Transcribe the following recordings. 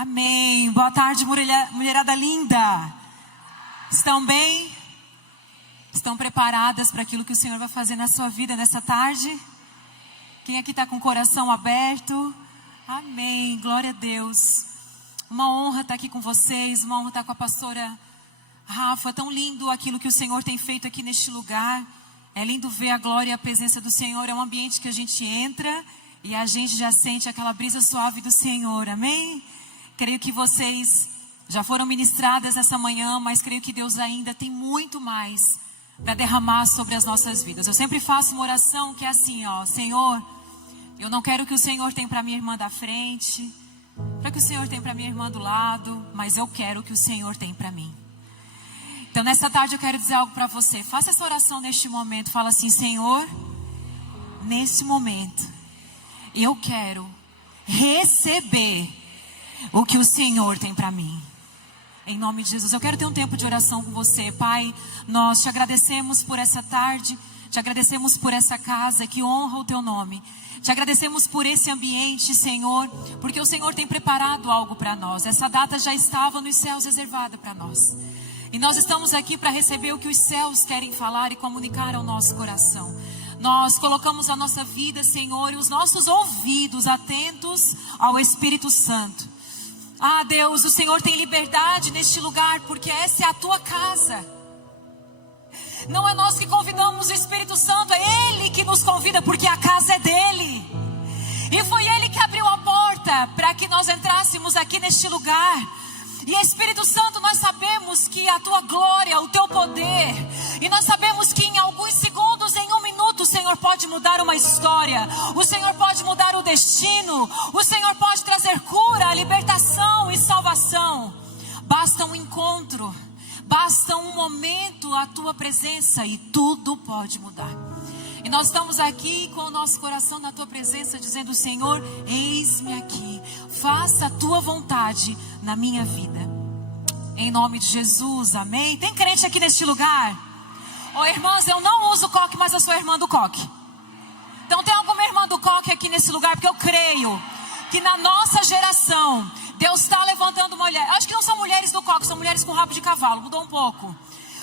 Amém. Boa tarde, mulherada linda. Estão bem? Estão preparadas para aquilo que o Senhor vai fazer na sua vida nessa tarde? Quem aqui está com o coração aberto? Amém. Glória a Deus. Uma honra estar aqui com vocês. Uma honra estar com a pastora Rafa. Tão lindo aquilo que o Senhor tem feito aqui neste lugar. É lindo ver a glória e a presença do Senhor. É um ambiente que a gente entra e a gente já sente aquela brisa suave do Senhor. Amém? Creio que vocês já foram ministradas essa manhã, mas creio que Deus ainda tem muito mais para derramar sobre as nossas vidas. Eu sempre faço uma oração que é assim, Senhor, eu não quero o que o Senhor tem para minha irmã da frente, para que o Senhor tem para minha irmã do lado, mas eu quero o que o Senhor tem para mim. Então nessa tarde eu quero dizer algo para você. Faça essa oração neste momento. Fala assim: Senhor, nesse momento eu quero receber o que o Senhor tem para mim. Em nome de Jesus, eu quero ter um tempo de oração com você. Pai, nós te agradecemos por essa tarde, te agradecemos por essa casa que honra o teu nome. Te agradecemos por esse ambiente, Senhor, porque o Senhor tem preparado algo para nós. Essa data já estava nos céus reservada para nós. E nós estamos aqui para receber o que os céus querem falar e comunicar ao nosso coração. Nós colocamos a nossa vida, Senhor, e os nossos ouvidos atentos ao Espírito Santo. Ah, Deus, o Senhor tem liberdade neste lugar, porque essa é a tua casa. Não é nós que convidamos o Espírito Santo, é Ele que nos convida, porque a casa é dEle. E foi Ele que abriu a porta para que nós entrássemos aqui neste lugar. E Espírito Santo, nós sabemos que a tua glória, o teu poder, e nós sabemos que em alguns segundos, em um minuto, o Senhor pode mudar uma história, o Senhor pode mudar o destino, o Senhor pode trazer cura, libertação e salvação. Basta um encontro, basta um momento, a tua presença, e tudo pode mudar. E nós estamos aqui com o nosso coração na tua presença, dizendo: Senhor, eis-me aqui, faça a tua vontade na minha vida. Em nome de Jesus, amém. Tem crente aqui neste lugar? Irmãs, eu não uso coque, mas eu sou irmã do coque. Então tem alguma irmã do coque aqui nesse lugar? Porque eu creio que na nossa geração Deus está levantando mulheres. Acho que não são mulheres do coque, são mulheres com rabo de cavalo, mudou um pouco.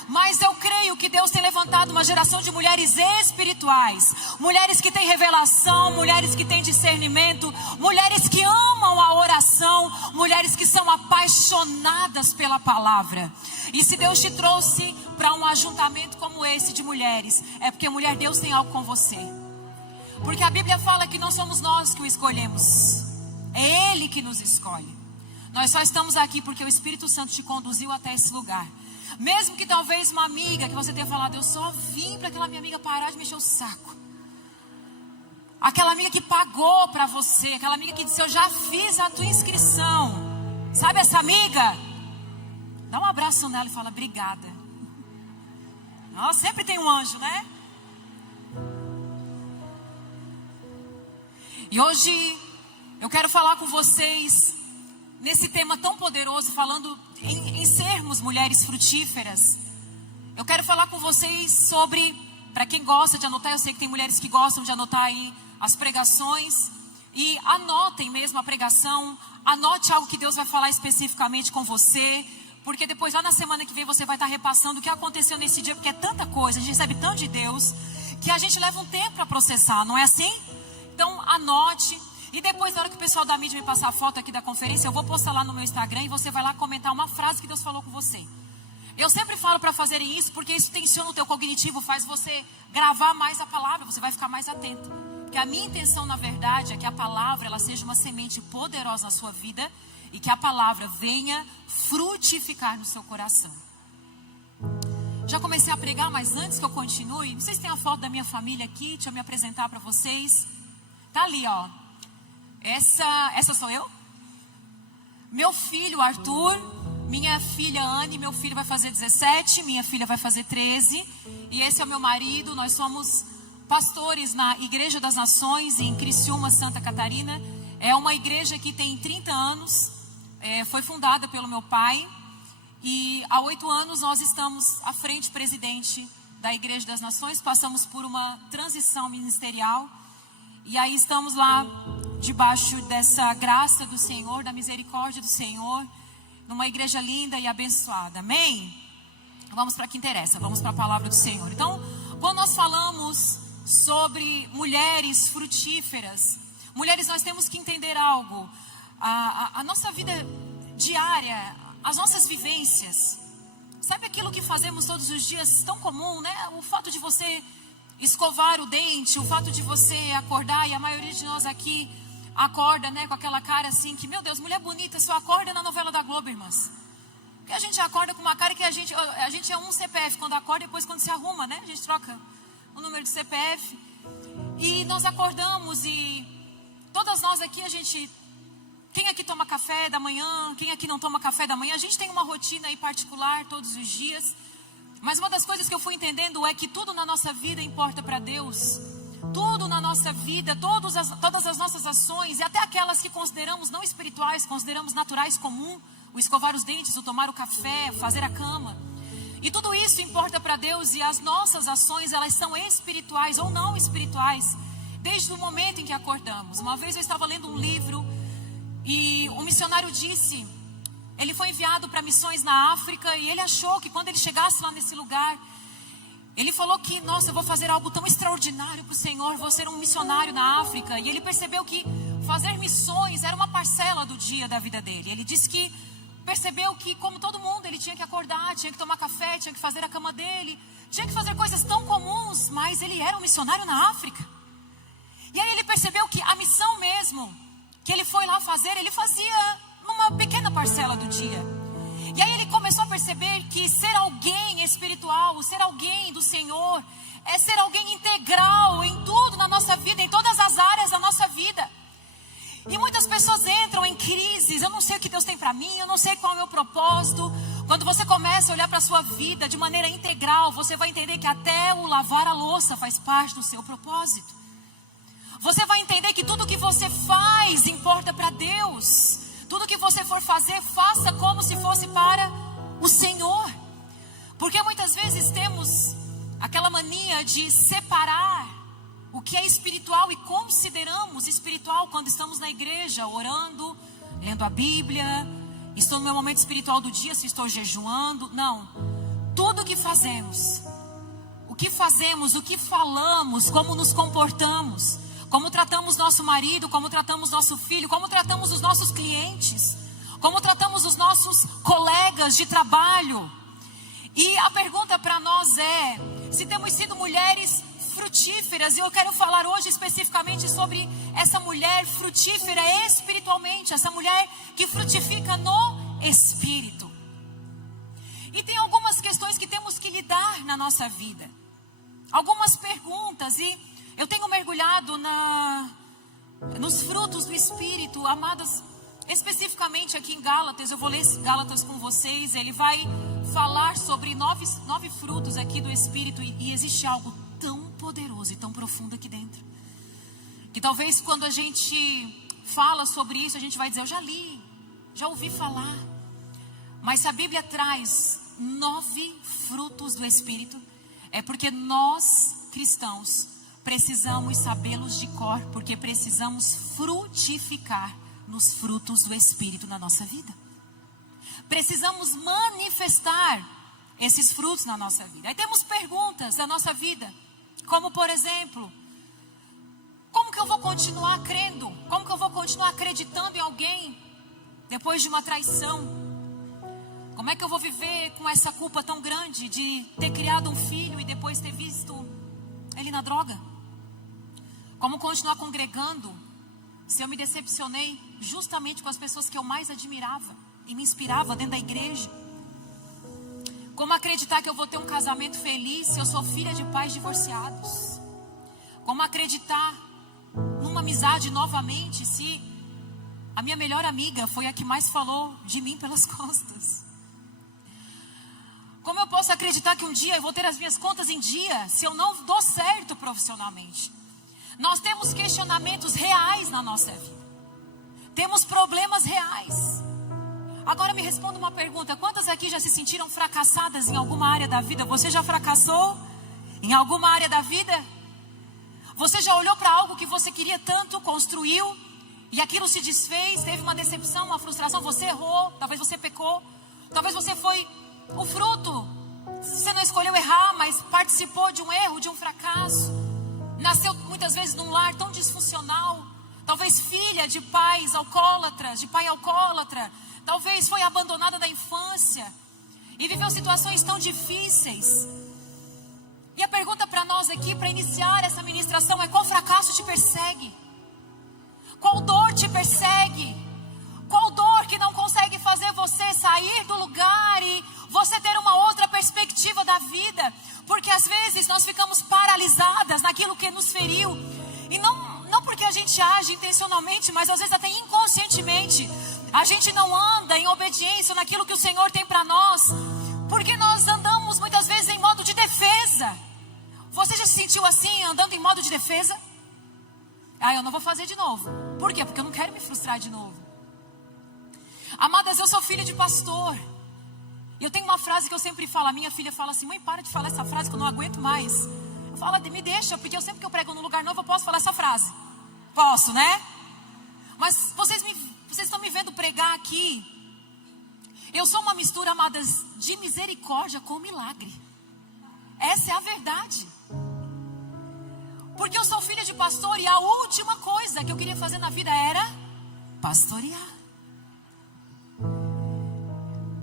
Mas eu creio que Deus tem levantado uma geração de mulheres espirituais. Mulheres que têm revelação, mulheres que têm discernimento, mulheres que amam a oração, mulheres que são apaixonadas pela palavra. E se Deus te trouxe para um ajuntamento como esse de mulheres, é porque, mulher, Deus tem algo com você. Porque a Bíblia fala que não somos nós que o escolhemos, é Ele que nos escolhe. Nós só estamos aqui porque o Espírito Santo te conduziu até esse lugar. Mesmo que talvez uma amiga que você tenha falado: eu só vim para aquela minha amiga parar de mexer o saco. Aquela amiga que pagou para você, aquela amiga que disse: eu já fiz a tua inscrição. Sabe essa amiga? Dá um abraço nela e fala: obrigada. Nossa, sempre tem um anjo, né? E hoje eu quero falar com vocês nesse tema tão poderoso, falando em sermos mulheres frutíferas. Eu quero falar com vocês sobre, para quem gosta de anotar, eu sei que tem mulheres que gostam de anotar aí as pregações, e anotem mesmo a pregação, anote algo que Deus vai falar especificamente com você, porque depois lá na semana que vem você vai estar repassando o que aconteceu nesse dia, porque é tanta coisa, a gente recebe tanto de Deus, que a gente leva um tempo para processar, não é assim? Então anote. E depois, na hora que o pessoal da mídia me passar a foto aqui da conferência, eu vou postar lá no meu Instagram e você vai lá comentar uma frase que Deus falou com você. Eu sempre falo para fazerem isso, porque isso tensiona o teu cognitivo, faz você gravar mais a palavra, você vai ficar mais atento. Porque a minha intenção, na verdade, é que a palavra ela seja uma semente poderosa na sua vida e que a palavra venha frutificar no seu coração. Já comecei a pregar, mas antes que eu continue, não sei se tem a foto da minha família aqui, deixa eu me apresentar para vocês. Tá ali, Essa sou eu. Meu filho Arthur, minha filha Anne, meu filho vai fazer 17, minha filha vai fazer 13. E esse é o meu marido. Nós somos pastores na Igreja das Nações em Criciúma, Santa Catarina. É uma igreja que tem 30 anos, foi fundada pelo meu pai. E há 8 anos nós estamos à frente presidente da Igreja das Nações. Passamos por uma transição ministerial. E aí estamos lá debaixo dessa graça do Senhor, da misericórdia do Senhor, numa igreja linda e abençoada. Amém? Vamos para o que interessa, vamos para a palavra do Senhor. Então, quando nós falamos sobre mulheres frutíferas, mulheres, nós temos que entender algo. A nossa vida diária, as nossas vivências, sabe aquilo que fazemos todos os dias, tão comum, né? O fato de você escovar o dente, o fato de você acordar, e a maioria de nós aqui acorda, né, com aquela cara assim, que, meu Deus, mulher bonita só acorda na novela da Globo, irmãs. Porque a gente acorda com uma cara que a gente é um CPF quando acorda, e depois quando se arruma, né? A gente troca o número de CPF. E nós acordamos e todas nós aqui, quem aqui toma café da manhã, quem aqui não toma café da manhã, a gente tem uma rotina aí particular todos os dias. Mas uma das coisas que eu fui entendendo é que tudo na nossa vida importa para Deus. Tudo na nossa vida, todas as nossas ações, e até aquelas que consideramos não espirituais, consideramos naturais, comum, o escovar os dentes, o tomar o café, fazer a cama. E tudo isso importa para Deus, e as nossas ações, elas são espirituais ou não espirituais, desde o momento em que acordamos. Uma vez eu estava lendo um livro, e um missionário disse, ele foi enviado para missões na África, e ele achou que quando ele chegasse lá nesse lugar, ele falou que, nossa, eu vou fazer algo tão extraordinário para o Senhor, vou ser um missionário na África. E ele percebeu que fazer missões era uma parcela do dia da vida dele. Ele disse que percebeu que, como todo mundo, ele tinha que acordar, tinha que tomar café, tinha que fazer a cama dele, tinha que fazer coisas tão comuns, mas ele era um missionário na África. E aí ele percebeu que a missão mesmo, que ele foi lá fazer, ele fazia numa pequena parcela do dia. E aí ele começou a perceber que ser alguém espiritual, ser alguém do Senhor, é ser alguém integral em tudo na nossa vida, em todas as áreas da nossa vida. E muitas pessoas entram em crises, eu não sei o que Deus tem para mim, eu não sei qual é o meu propósito. Quando você começa a olhar para a sua vida de maneira integral, você vai entender que até o lavar a louça faz parte do seu propósito. Você vai entender que tudo que você faz importa para Deus. Tudo que você for fazer, faça como se fosse para o Senhor. Porque muitas vezes temos aquela mania de separar o que é espiritual e consideramos espiritual quando estamos na igreja, orando, lendo a Bíblia, estou no meu momento espiritual do dia, se estou jejuando. Não, tudo que fazemos, o que falamos, como nos comportamos, como tratamos nosso marido, como tratamos nosso filho, como tratamos os nossos clientes, como tratamos os nossos colegas de trabalho. E a pergunta para nós é, se temos sido mulheres frutíferas, e eu quero falar hoje especificamente sobre essa mulher frutífera espiritualmente, essa mulher que frutifica no Espírito. E tem algumas questões que temos que lidar na nossa vida, algumas perguntas, e eu tenho mergulhado nos frutos do Espírito, amadas, especificamente aqui em Gálatas. Eu vou ler Gálatas com vocês. Ele vai falar sobre nove frutos aqui do Espírito, e existe algo tão poderoso e tão profundo aqui dentro, que talvez quando a gente fala sobre isso, a gente vai dizer, eu já li, já ouvi falar. Mas se a Bíblia traz 9 frutos do Espírito, é porque nós, cristãos, precisamos sabê-los de cor, porque precisamos frutificar nos frutos do Espírito na nossa vida. Precisamos manifestar esses frutos na nossa vida. Aí temos perguntas da nossa vida, como por exemplo, como que eu vou continuar crendo? Como que eu vou continuar acreditando em alguém depois de uma traição? Como é que eu vou viver com essa culpa tão grande de ter criado um filho e depois ter visto ele na droga? Como continuar congregando se eu me decepcionei justamente com as pessoas que eu mais admirava e me inspirava dentro da igreja? Como acreditar que eu vou ter um casamento feliz se eu sou filha de pais divorciados? Como acreditar numa amizade novamente se a minha melhor amiga foi a que mais falou de mim pelas costas? Como eu posso acreditar que um dia eu vou ter as minhas contas em dia se eu não dou certo profissionalmente? Nós temos questionamentos reais na nossa vida. Temos problemas reais. Agora me responda uma pergunta. Quantas aqui já se sentiram fracassadas em alguma área da vida? Você já fracassou em alguma área da vida? Você já olhou para algo que você queria tanto, construiu, e aquilo se desfez, teve uma decepção, uma frustração, você errou, talvez você pecou, talvez você foi o fruto, você não escolheu errar, mas participou de um erro, de um fracasso, nasceu muitas vezes num lar tão disfuncional, talvez filha de pais alcoólatras, de pai alcoólatra, talvez foi abandonada na infância, e viveu situações tão difíceis. E a pergunta para nós aqui, para iniciar essa ministração, é: qual fracasso te persegue? Qual dor te persegue? Qual dor que não consegue fazer você sair do lugar e você ter uma outra perspectiva da vida? Porque às vezes nós ficamos paralisadas naquilo que nos feriu. E não porque a gente age intencionalmente, mas às vezes até inconscientemente. A gente não anda em obediência naquilo que o Senhor tem para nós. Porque nós andamos muitas vezes em modo de defesa. Você já se sentiu assim, andando em modo de defesa? Eu não vou fazer de novo. Por quê? Porque eu não quero me frustrar de novo. Amadas, eu sou filha de pastor. E eu tenho uma frase que eu sempre falo. A minha filha fala assim: mãe, para de falar essa frase que eu não aguento mais. Eu falo: me deixa, porque eu sempre que eu prego num lugar novo eu posso falar essa frase. Posso, né? Mas vocês estão me vendo pregar aqui. Eu sou uma mistura, amadas, de misericórdia com milagre. Essa é a verdade. Porque eu sou filha de pastor e a última coisa que eu queria fazer na vida era pastorear.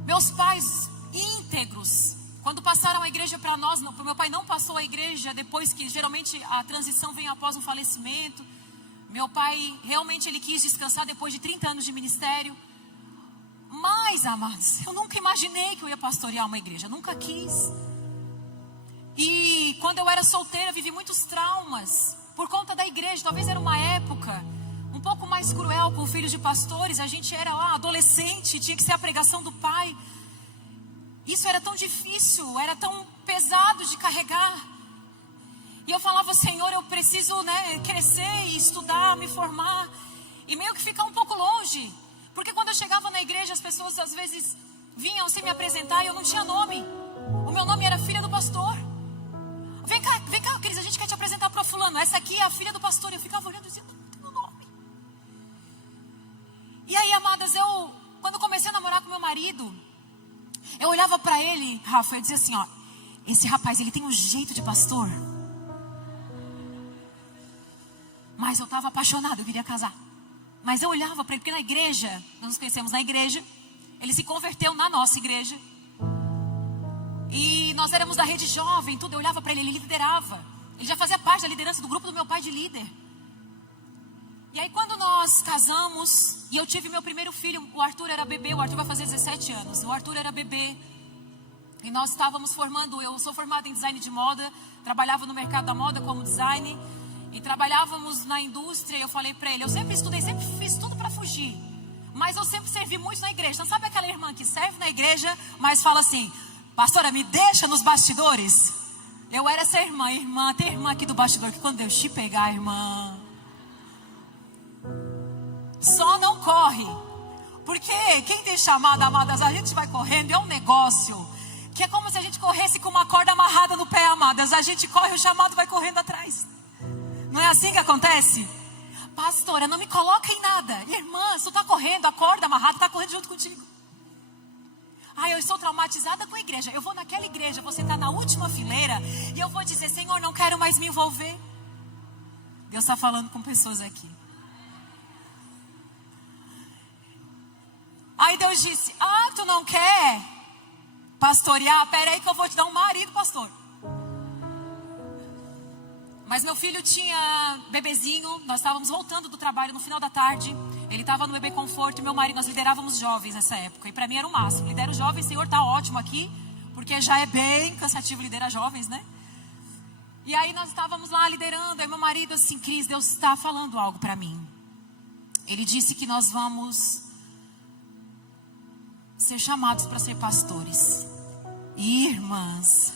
Meus pais íntegros, quando passaram a igreja para nós, meu pai não passou a igreja depois que geralmente a transição vem após um falecimento. Meu pai realmente ele quis descansar depois de 30 anos de ministério. Mas, amados, eu nunca imaginei que eu ia pastorear uma igreja, nunca quis. E quando eu era solteira, vivi muitos traumas por conta da igreja. Talvez era uma época um pouco mais cruel com filhos de pastores. A gente era lá adolescente, tinha que ser a pregação do pai. Isso era tão difícil, era tão pesado de carregar. E eu falava: Senhor, eu preciso, crescer e estudar, me formar. E meio que ficar um pouco longe. Porque quando eu chegava na igreja, as pessoas às vezes vinham sem me apresentar e eu não tinha nome. O meu nome era filha do pastor. Vem cá, Cris, a gente quer te apresentar para fulano. Essa aqui é a filha do pastor. E eu ficava olhando e dizia: não tem meu nome. E aí, amadas, quando eu comecei a namorar com meu marido, eu olhava para ele, Rafa, e dizia assim: esse rapaz, ele tem um jeito de pastor. Mas eu estava apaixonada, eu queria casar. Mas eu olhava para ele, porque na igreja, nós nos conhecemos na igreja, ele se converteu na nossa igreja. E nós éramos da rede jovem, tudo. Eu olhava para ele liderava. Ele já fazia parte da liderança do grupo do meu pai de líder. E aí quando nós casamos, e eu tive meu primeiro filho, o Arthur era bebê, o Arthur vai fazer 17 anos. O Arthur era bebê. E nós estávamos eu sou formada em design de moda, trabalhava no mercado da moda como design. E trabalhávamos na indústria, e eu falei para ele: eu sempre estudei, sempre fiz tudo para fugir. Mas eu sempre servi muito na igreja. Então sabe aquela irmã que serve na igreja, mas fala assim: pastora, me deixa nos bastidores? Eu era essa irmã, tem irmã aqui do bastidor que quando Deus te pegar, irmã, só não corre. Porque quem tem chamada, amadas, a gente vai correndo, é um negócio que é como se a gente corresse com uma corda amarrada no pé, amadas. A gente corre, o chamado vai correndo atrás. Não é assim que acontece? Pastora, não me coloca em nada. Irmã, se tu está correndo, a corda amarrada está correndo junto contigo. Eu estou traumatizada com a igreja. Eu vou naquela igreja, você está na última fileira, e eu vou dizer: Senhor, não quero mais me envolver. Deus está falando com pessoas aqui. Aí Deus disse: tu não quer pastorear? Pera aí que eu vou te dar um marido, pastor. Mas meu filho tinha bebezinho, nós estávamos voltando do trabalho no final da tarde. Ele estava no bebê conforto e meu marido, nós liderávamos jovens nessa época. E para mim era o máximo. Lidero jovens, Senhor, tá ótimo aqui. Porque já é bem cansativo liderar jovens, né? E aí nós estávamos lá liderando. Aí meu marido assim: Cris, Deus está falando algo para mim. Ele disse que nós vamos ser chamados para ser pastores. Irmãs,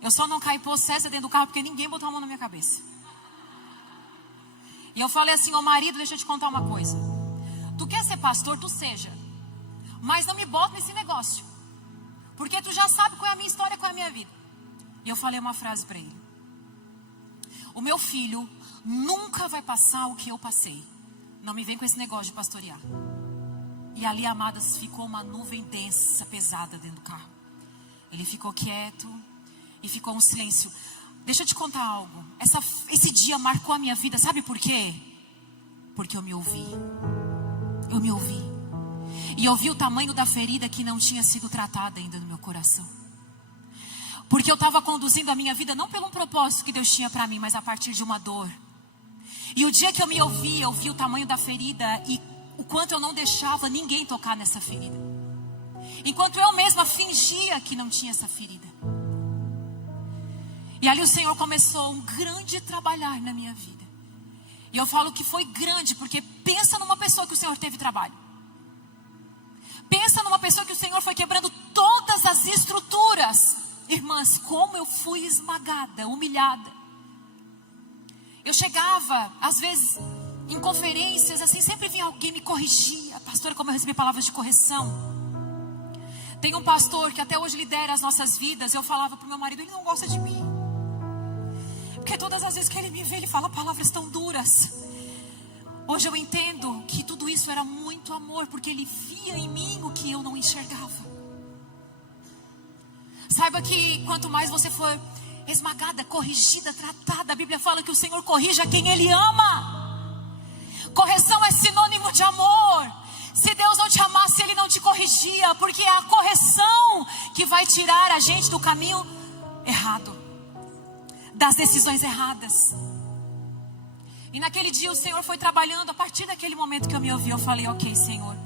eu só não caí possessa dentro do carro porque ninguém botou a mão na minha cabeça. E eu falei assim: marido, deixa eu te contar uma coisa. Tu quer ser pastor, tu seja. Mas não me bota nesse negócio. Porque tu já sabe qual é a minha história, qual é a minha vida. E eu falei uma frase para ele: o meu filho nunca vai passar o que eu passei. Não me vem com esse negócio de pastorear. E ali, amadas, ficou uma nuvem densa, pesada dentro do carro. Ele ficou quieto e ficou um silêncio. Deixa eu te contar algo. Esse dia marcou a minha vida, sabe por quê? Porque eu me ouvi. Eu me ouvi. E eu vi o tamanho da ferida que não tinha sido tratada ainda no meu coração. Porque eu estava conduzindo a minha vida não pelo propósito que Deus tinha para mim, mas a partir de uma dor. E o dia que eu me ouvi, eu vi o tamanho da ferida e o quanto eu não deixava ninguém tocar nessa ferida. Enquanto eu mesma fingia que não tinha essa ferida. E ali o Senhor começou um grande trabalhar na minha vida. E eu falo que foi grande, porque pensa numa pessoa que o Senhor teve trabalho. Pensa numa pessoa que o Senhor foi quebrando todas as estruturas. Irmãs, como eu fui esmagada, humilhada. Eu chegava, às vezes, em conferências, assim, sempre vinha alguém me corrigir. A pastora, como eu recebi palavras de correção. Tem um pastor que até hoje lidera as nossas vidas. Eu falava pro meu marido, ele não gosta de mim. Porque todas as vezes que ele me vê, ele fala palavras tão duras. Hoje eu entendo que tudo isso era muito amor, porque ele via em mim o que eu não enxergava. Saiba que quanto mais você for esmagada, corrigida, tratada, a Bíblia fala que o Senhor corrige a quem Ele ama. Correção é sinônimo de amor. Se Deus não te amasse, Ele não te corrigia, porque é a correção que vai tirar a gente do caminho errado, das decisões erradas. E naquele dia o Senhor foi trabalhando. A partir daquele momento que eu me ouvi, eu falei, ok, Senhor,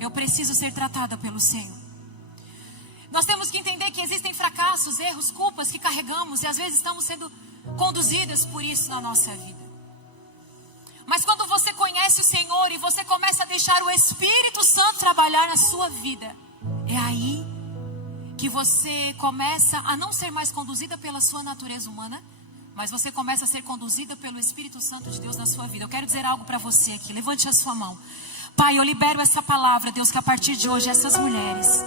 eu preciso ser tratada pelo Senhor. Nós temos que entender que existem fracassos, erros, culpas que carregamos. E às vezes estamos sendo conduzidas por isso na nossa vida. Mas quando você conhece o Senhor e você começa a deixar o Espírito Santo trabalhar na sua vida, é aí que você começa a não ser mais conduzida pela sua natureza humana, mas você começa a ser conduzida pelo Espírito Santo de Deus na sua vida. Eu quero dizer algo para você aqui. Levante a sua mão. Pai, eu libero essa palavra, Deus, que a partir de hoje essas mulheres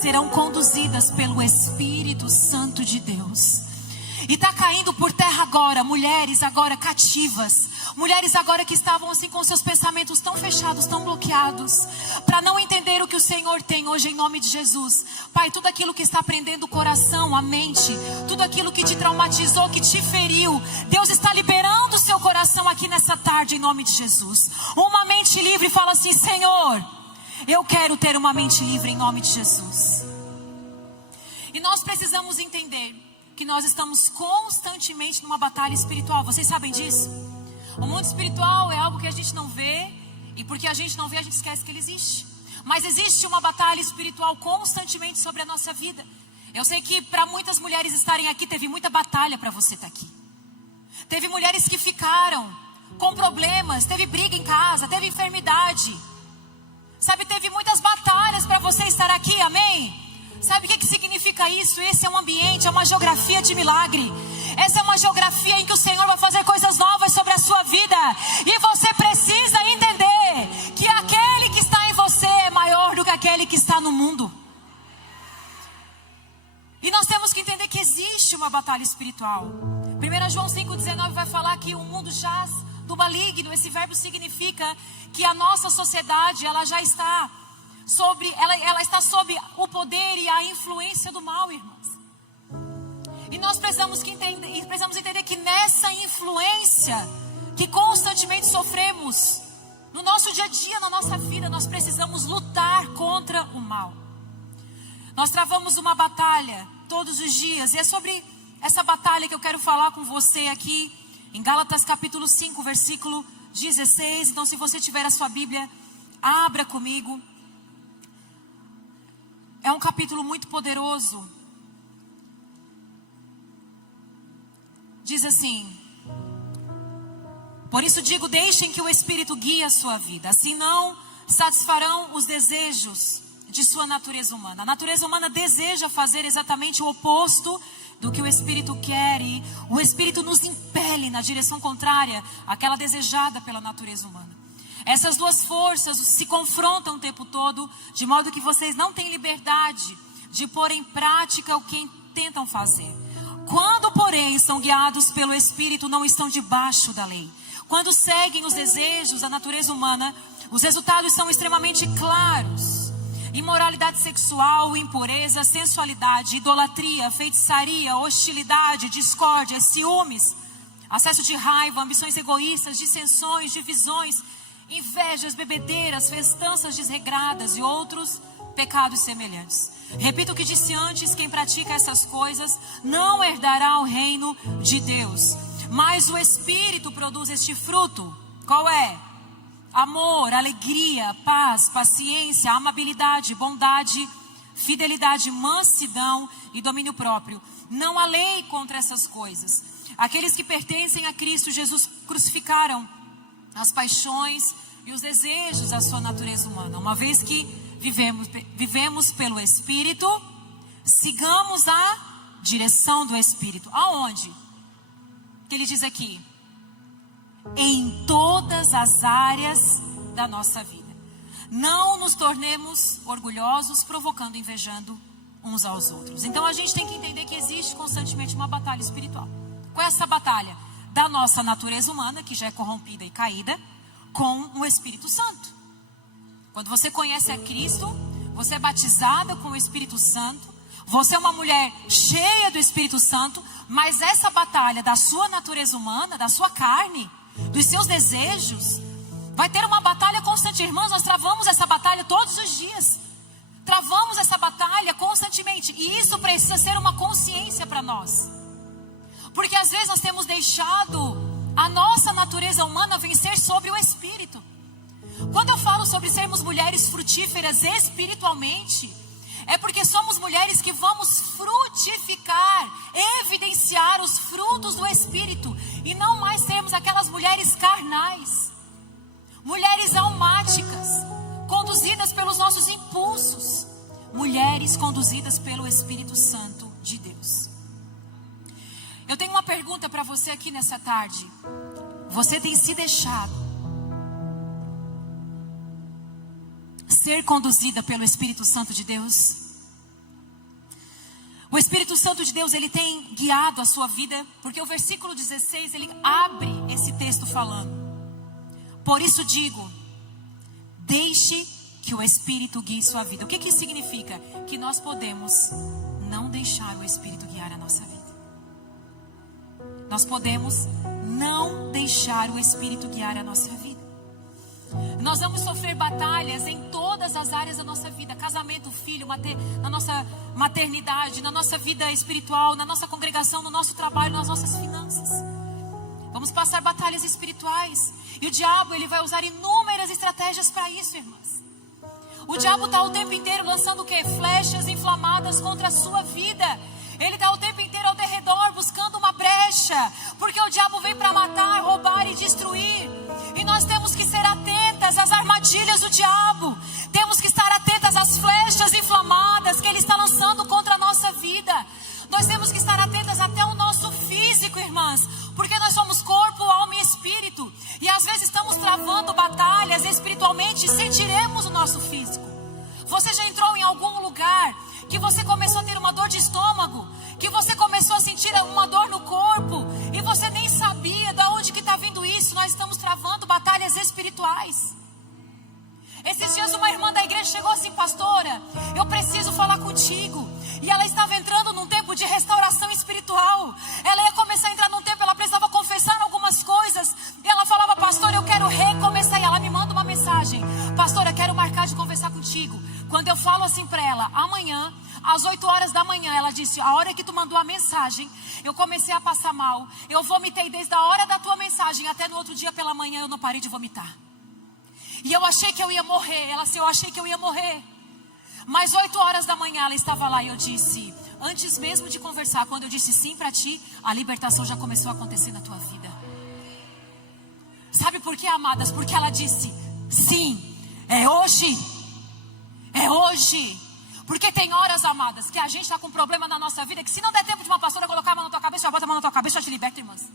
serão conduzidas pelo Espírito Santo de Deus. E está caindo por terra agora, mulheres agora cativas. Mulheres agora que estavam assim com seus pensamentos tão fechados, tão bloqueados, para não entender o que o Senhor tem hoje em nome de Jesus. Pai, tudo aquilo que está prendendo o coração, a mente, tudo aquilo que te traumatizou, que te feriu, Deus está liberando o seu coração aqui nessa tarde em nome de Jesus. Uma mente livre, fala assim, Senhor, eu quero ter uma mente livre em nome de Jesus. E nós precisamos entender que nós estamos constantemente numa batalha espiritual. Vocês sabem disso? O mundo espiritual é algo que a gente não vê, e porque a gente não vê, a gente esquece que ele existe. Mas existe uma batalha espiritual constantemente sobre a nossa vida. Eu sei que para muitas mulheres estarem aqui, teve muita batalha para você estar aqui. Teve mulheres que ficaram com problemas, teve briga em casa, teve enfermidade. Sabe, teve muitas batalhas para você estar aqui, amém? Sabe o que significa isso? Esse é um ambiente, é uma geografia de milagre. Essa é uma geografia em que o Senhor vai fazer coisas novas sobre a sua vida. E você precisa entender que aquele que está em você é maior do que aquele que está no mundo. E nós temos que entender que existe uma batalha espiritual. 1 João 5,19 vai falar que o mundo jaz do maligno. Esse verbo significa que a nossa sociedade, ela já está ela está sob o poder e a influência do mal, irmãs. E nós precisamos entender que nessa influência que constantemente sofremos no nosso dia a dia, na nossa vida, nós precisamos lutar contra o mal. Nós travamos uma batalha todos os dias, e é sobre essa batalha que eu quero falar com você aqui em Gálatas capítulo 5, versículo 16. Então, se você tiver a sua Bíblia, abra comigo. É um capítulo muito poderoso. Diz assim: por isso digo, deixem que o Espírito guie a sua vida. Assim não satisfarão os desejos de sua natureza humana. A natureza humana deseja fazer exatamente o oposto do que o Espírito quer. E o Espírito nos impele na direção contrária àquela desejada pela natureza humana. Essas duas forças se confrontam o tempo todo, de modo que vocês não têm liberdade de pôr em prática o que tentam fazer. Quando, porém, são guiados pelo Espírito, não estão debaixo da lei. Quando seguem os desejos da natureza humana, os resultados são extremamente claros. Imoralidade sexual, impureza, sensualidade, idolatria, feitiçaria, hostilidade, discórdia, ciúmes, acesso de raiva, ambições egoístas, dissensões, divisões, invejas, bebedeiras, festanças desregradas e outros pecados semelhantes. Repito o que disse antes: quem pratica essas coisas não herdará o reino de Deus. Mas o Espírito produz este fruto. Qual é? Amor, alegria, paz, paciência, amabilidade, bondade, fidelidade, mansidão e domínio próprio. Não há lei contra essas coisas. Aqueles que pertencem a Cristo Jesus crucificaram as paixões e os desejos da sua natureza humana. Uma vez que vivemos pelo Espírito, sigamos a direção do Espírito. Aonde? Que ele diz aqui: em todas as áreas da nossa vida. Não nos tornemos orgulhosos, provocando, invejando uns aos outros. Então a gente tem que entender que existe constantemente uma batalha espiritual. Qual é essa batalha? Da nossa natureza humana, que já é corrompida e caída, com o Espírito Santo. Quando você conhece a Cristo, você é batizada com o Espírito Santo, você é uma mulher cheia do Espírito Santo, mas essa batalha da sua natureza humana, da sua carne, dos seus desejos, vai ter uma batalha constante. Irmãos, nós travamos essa batalha todos os dias. Travamos essa batalha constantemente. E isso precisa ser uma consciência para nós. Porque às vezes nós temos deixado a nossa natureza humana vencer sobre o Espírito. Quando eu falo sobre sermos mulheres frutíferas espiritualmente, é porque somos mulheres que vamos frutificar, evidenciar os frutos do Espírito. E não mais sermos aquelas mulheres carnais. Mulheres almáticas, conduzidas pelos nossos impulsos. Mulheres conduzidas pelo Espírito Santo de Deus. Eu tenho uma pergunta para você aqui nessa tarde. Você tem se deixado ser conduzida pelo Espírito Santo de Deus? O Espírito Santo de Deus, ele tem guiado a sua vida, porque o versículo 16, ele abre esse texto falando: por isso digo, deixe que o Espírito guie sua vida. O que isso significa? Que nós podemos não deixar o Espírito guiar a nossa vida. Nós podemos não deixar o Espírito guiar a nossa vida. Nós vamos sofrer batalhas em todas as áreas da nossa vida. Casamento, filho, na nossa maternidade, na nossa vida espiritual, na nossa congregação, no nosso trabalho, nas nossas finanças. Vamos passar batalhas espirituais. E o diabo, ele vai usar inúmeras estratégias para isso, irmãs. O diabo está o tempo inteiro lançando o quê? Flechas inflamadas contra a sua vida. Ele está o tempo inteiro ao derredor buscando uma brecha. Porque o diabo vem para matar, roubar e destruir. E nós temos que ser atentas às armadilhas do diabo. Temos que estar atentas às flechas inflamadas que ele está lançando contra a nossa vida. Nós temos que estar atentas até ao nosso físico, irmãs. Porque nós somos corpo, alma e espírito. E às vezes estamos travando batalhas espiritualmente e sentiremos o nosso físico. Você já entrou em algum lugar que você começou a ter uma dor de estômago, que você começou a sentir uma dor no corpo e você nem sabia de onde que está vindo isso? Nós estamos travando batalhas espirituais. Esses dias uma irmã da igreja chegou assim: pastora, eu preciso falar contigo. E ela estava entrando num tempo de restauração espiritual. Ela ia começar a entrar num tempo, ela precisava confessar algumas coisas. E ela falava: pastora, eu quero recomeçar. E ela me manda uma mensagem: pastora, quero marcar de conversar contigo. Quando eu falo assim para ela, amanhã, às 8 horas da manhã, ela disse: a hora que tu mandou a mensagem, eu comecei a passar mal. Eu vomitei desde a hora da tua mensagem até no outro dia pela manhã, eu não parei de vomitar. E eu achei que eu ia morrer. Ela disse: eu achei que eu ia morrer. Mas 8 horas da manhã ela estava lá e eu disse, antes mesmo de conversar, quando eu disse sim para ti, a libertação já começou a acontecer na tua vida. Sabe por quê, amadas? Porque ela disse: sim, é hoje. É hoje. Porque tem horas, amadas, que a gente está com um problema na nossa vida, que se não der tempo de uma pastora colocar a mão na tua cabeça, já bota a mão na tua cabeça, já te liberta, irmãs.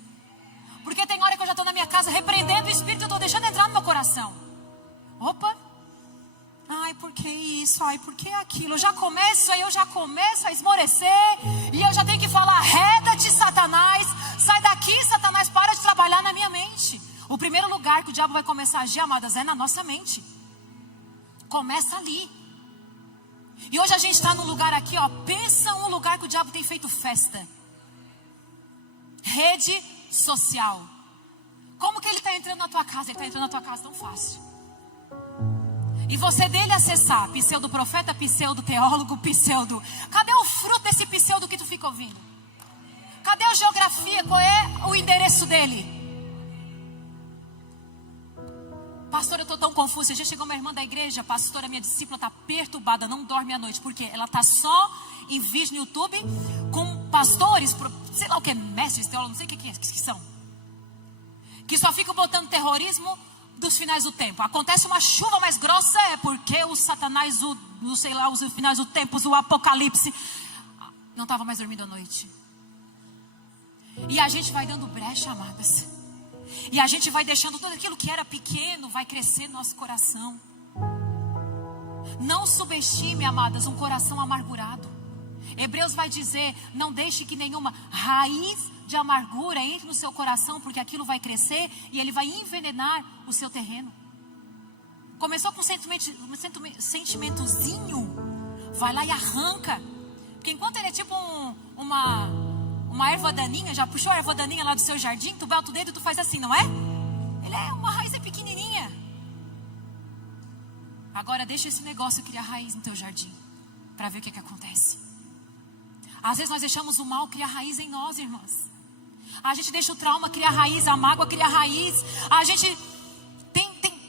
Porque tem hora que eu já estou na minha casa repreendendo o Espírito, eu estou deixando entrar no meu coração. Opa. ai, por que isso? Ai, por que aquilo? Eu já começo a esmorecer. E eu já tenho que falar, reta-te, Satanás. Sai daqui, Satanás, para de trabalhar na minha mente. O primeiro lugar que o diabo vai começar a agir, amadas, é na nossa mente. Começa ali. E hoje a gente está num lugar aqui, ó. Pensa um lugar que o diabo tem feito festa. Rede social. Como que ele está entrando na tua casa? Ele está entrando na tua casa tão fácil. E você dele acessar pseudo-profeta, pseudo-teólogo, pseudo... Cadê o fruto desse pseudo que tu fica ouvindo? Cadê a geografia? Qual é o endereço dele? Pastor, eu estou tão confusa. Já chegou uma irmã da igreja, pastora, minha discípula está perturbada, não dorme à noite. Por quê? Ela está só em vídeo no YouTube com pastores, sei lá o que, mestres, teólogos, não sei o que são. Que só ficam botando terrorismo dos finais do tempo. Acontece uma chuva mais grossa, é porque o Satanás, os finais do tempo, o apocalipse. Não estava mais dormindo à noite. E a gente vai dando brecha, amadas. E a gente vai deixando tudo aquilo que era pequeno, vai crescer no nosso coração. Não subestime, amadas, um coração amargurado. Hebreus vai dizer, não deixe que nenhuma raiz de amargura entre no seu coração, porque aquilo vai crescer e ele vai envenenar o seu terreno. Começou com um sentimentozinho, vai lá e arranca. Porque enquanto ele é tipo uma erva daninha, já puxou a erva daninha lá do seu jardim, tu bota o dedo e tu faz assim, não é? Ele é uma raiz pequenininha. Agora deixa esse negócio criar raiz no teu jardim, para ver o que acontece. Às vezes nós deixamos o mal criar raiz em nós, irmãs. A gente deixa o trauma criar raiz, a mágoa criar raiz. A gente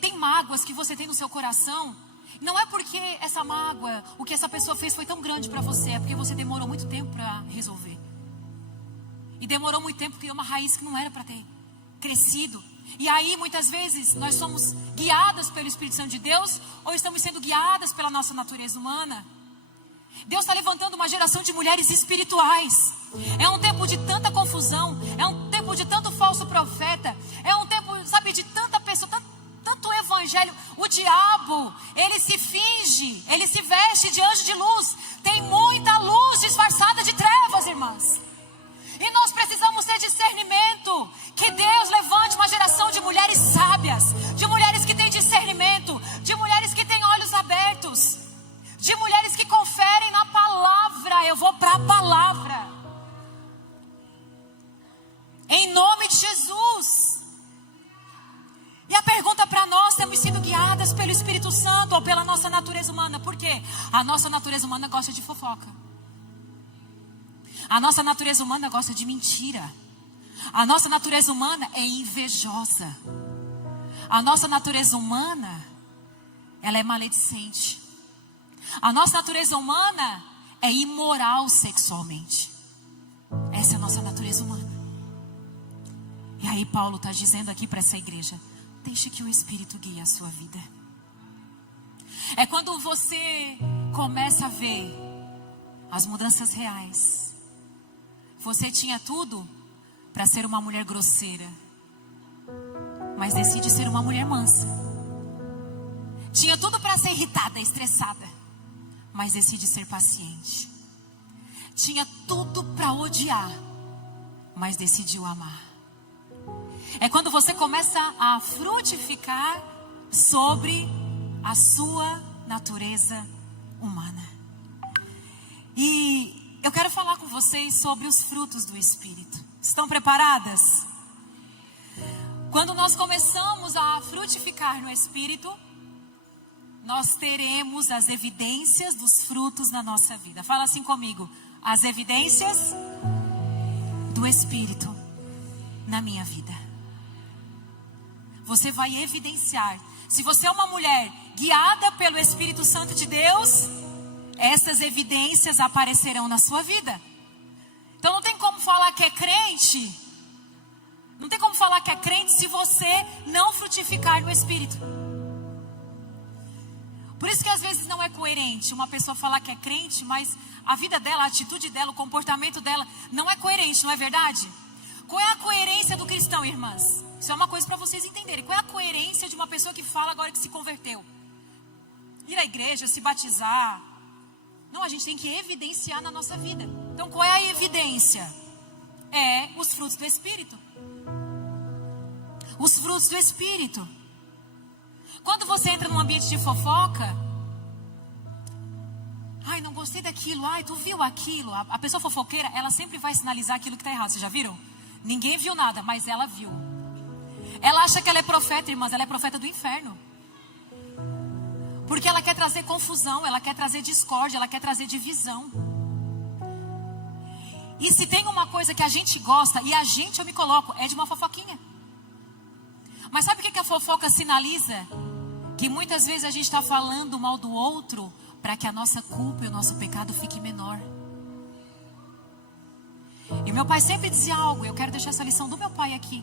tem mágoas que você tem no seu coração. Não é porque essa mágoa, o que essa pessoa fez foi tão grande para você, é porque você demorou muito tempo para resolver. E demorou muito tempo porque é uma raiz que não era para ter crescido. E aí muitas vezes nós somos guiadas pelo Espírito Santo de Deus, ou estamos sendo guiadas pela nossa natureza humana. Deus está levantando uma geração de mulheres espirituais. É um tempo de tanta confusão, é um tempo de tanto falso profeta, é um tempo, sabe, de tanta pessoa, tanto evangelho. O diabo, ele se finge, ele se veste de anjo de luz. Tem muita luz disfarçada de trevas, irmãs. E nós precisamos ter discernimento. Que Deus levante uma geração de mulheres sábias, de mulheres que têm discernimento, de mulheres que têm olhos abertos, de mulheres que conferem na palavra. Eu vou para a palavra. Em nome de Jesus. E a pergunta para nós, temos sido guiadas pelo Espírito Santo ou pela nossa natureza humana? Por quê? A nossa natureza humana gosta de fofoca. A nossa natureza humana gosta de mentira. A nossa natureza humana é invejosa. A nossa natureza humana, ela é maledicente. A nossa natureza humana é imoral sexualmente. Essa é a nossa natureza humana. E aí Paulo está dizendo aqui para essa igreja, deixe que o Espírito guie a sua vida. É quando você começa a ver as mudanças reais. Você tinha tudo para ser uma mulher grosseira, mas decide ser uma mulher mansa. Tinha tudo para ser irritada, estressada, mas decide ser paciente. Tinha tudo para odiar, mas decidiu amar. É quando você começa a frutificar sobre a sua natureza humana. E eu quero falar com vocês sobre os frutos do Espírito. Estão preparadas? Quando nós começamos a frutificar no Espírito, nós teremos as evidências dos frutos na nossa vida. Fala assim comigo: as evidências do Espírito na minha vida. Você vai evidenciar. Se você é uma mulher guiada pelo Espírito Santo de Deus, essas evidências aparecerão na sua vida. Então não tem como falar que é crente. Não tem como falar que é crente se você não frutificar no Espírito. Por isso que às vezes não é coerente uma pessoa falar que é crente, mas a vida dela, a atitude dela, o comportamento dela não é coerente, não é verdade? Qual é a coerência do cristão, irmãs? Isso é uma coisa para vocês entenderem. Qual é a coerência de uma pessoa que fala agora que se converteu? ir à igreja, se batizar. Não, a gente tem que evidenciar na nossa vida. Então, qual é a evidência? É os frutos do Espírito. Os frutos do Espírito. Quando você entra num ambiente de fofoca, ai, não gostei daquilo, ai, tu viu aquilo. A pessoa fofoqueira, ela sempre vai sinalizar aquilo que está errado. Vocês já viram? Ninguém viu nada, mas ela viu. Ela acha que ela é profeta, irmãs, ela é profeta do inferno. Porque ela quer trazer confusão, ela quer trazer discórdia, ela quer trazer divisão. E se tem uma coisa que a gente gosta, e a gente, eu me coloco, é de uma fofoquinha. Mas sabe o que a fofoca sinaliza? Que muitas vezes a gente está falando mal do outro para que a nossa culpa e o nosso pecado fique menor. E meu pai sempre dizia algo, eu quero deixar essa lição do meu pai aqui.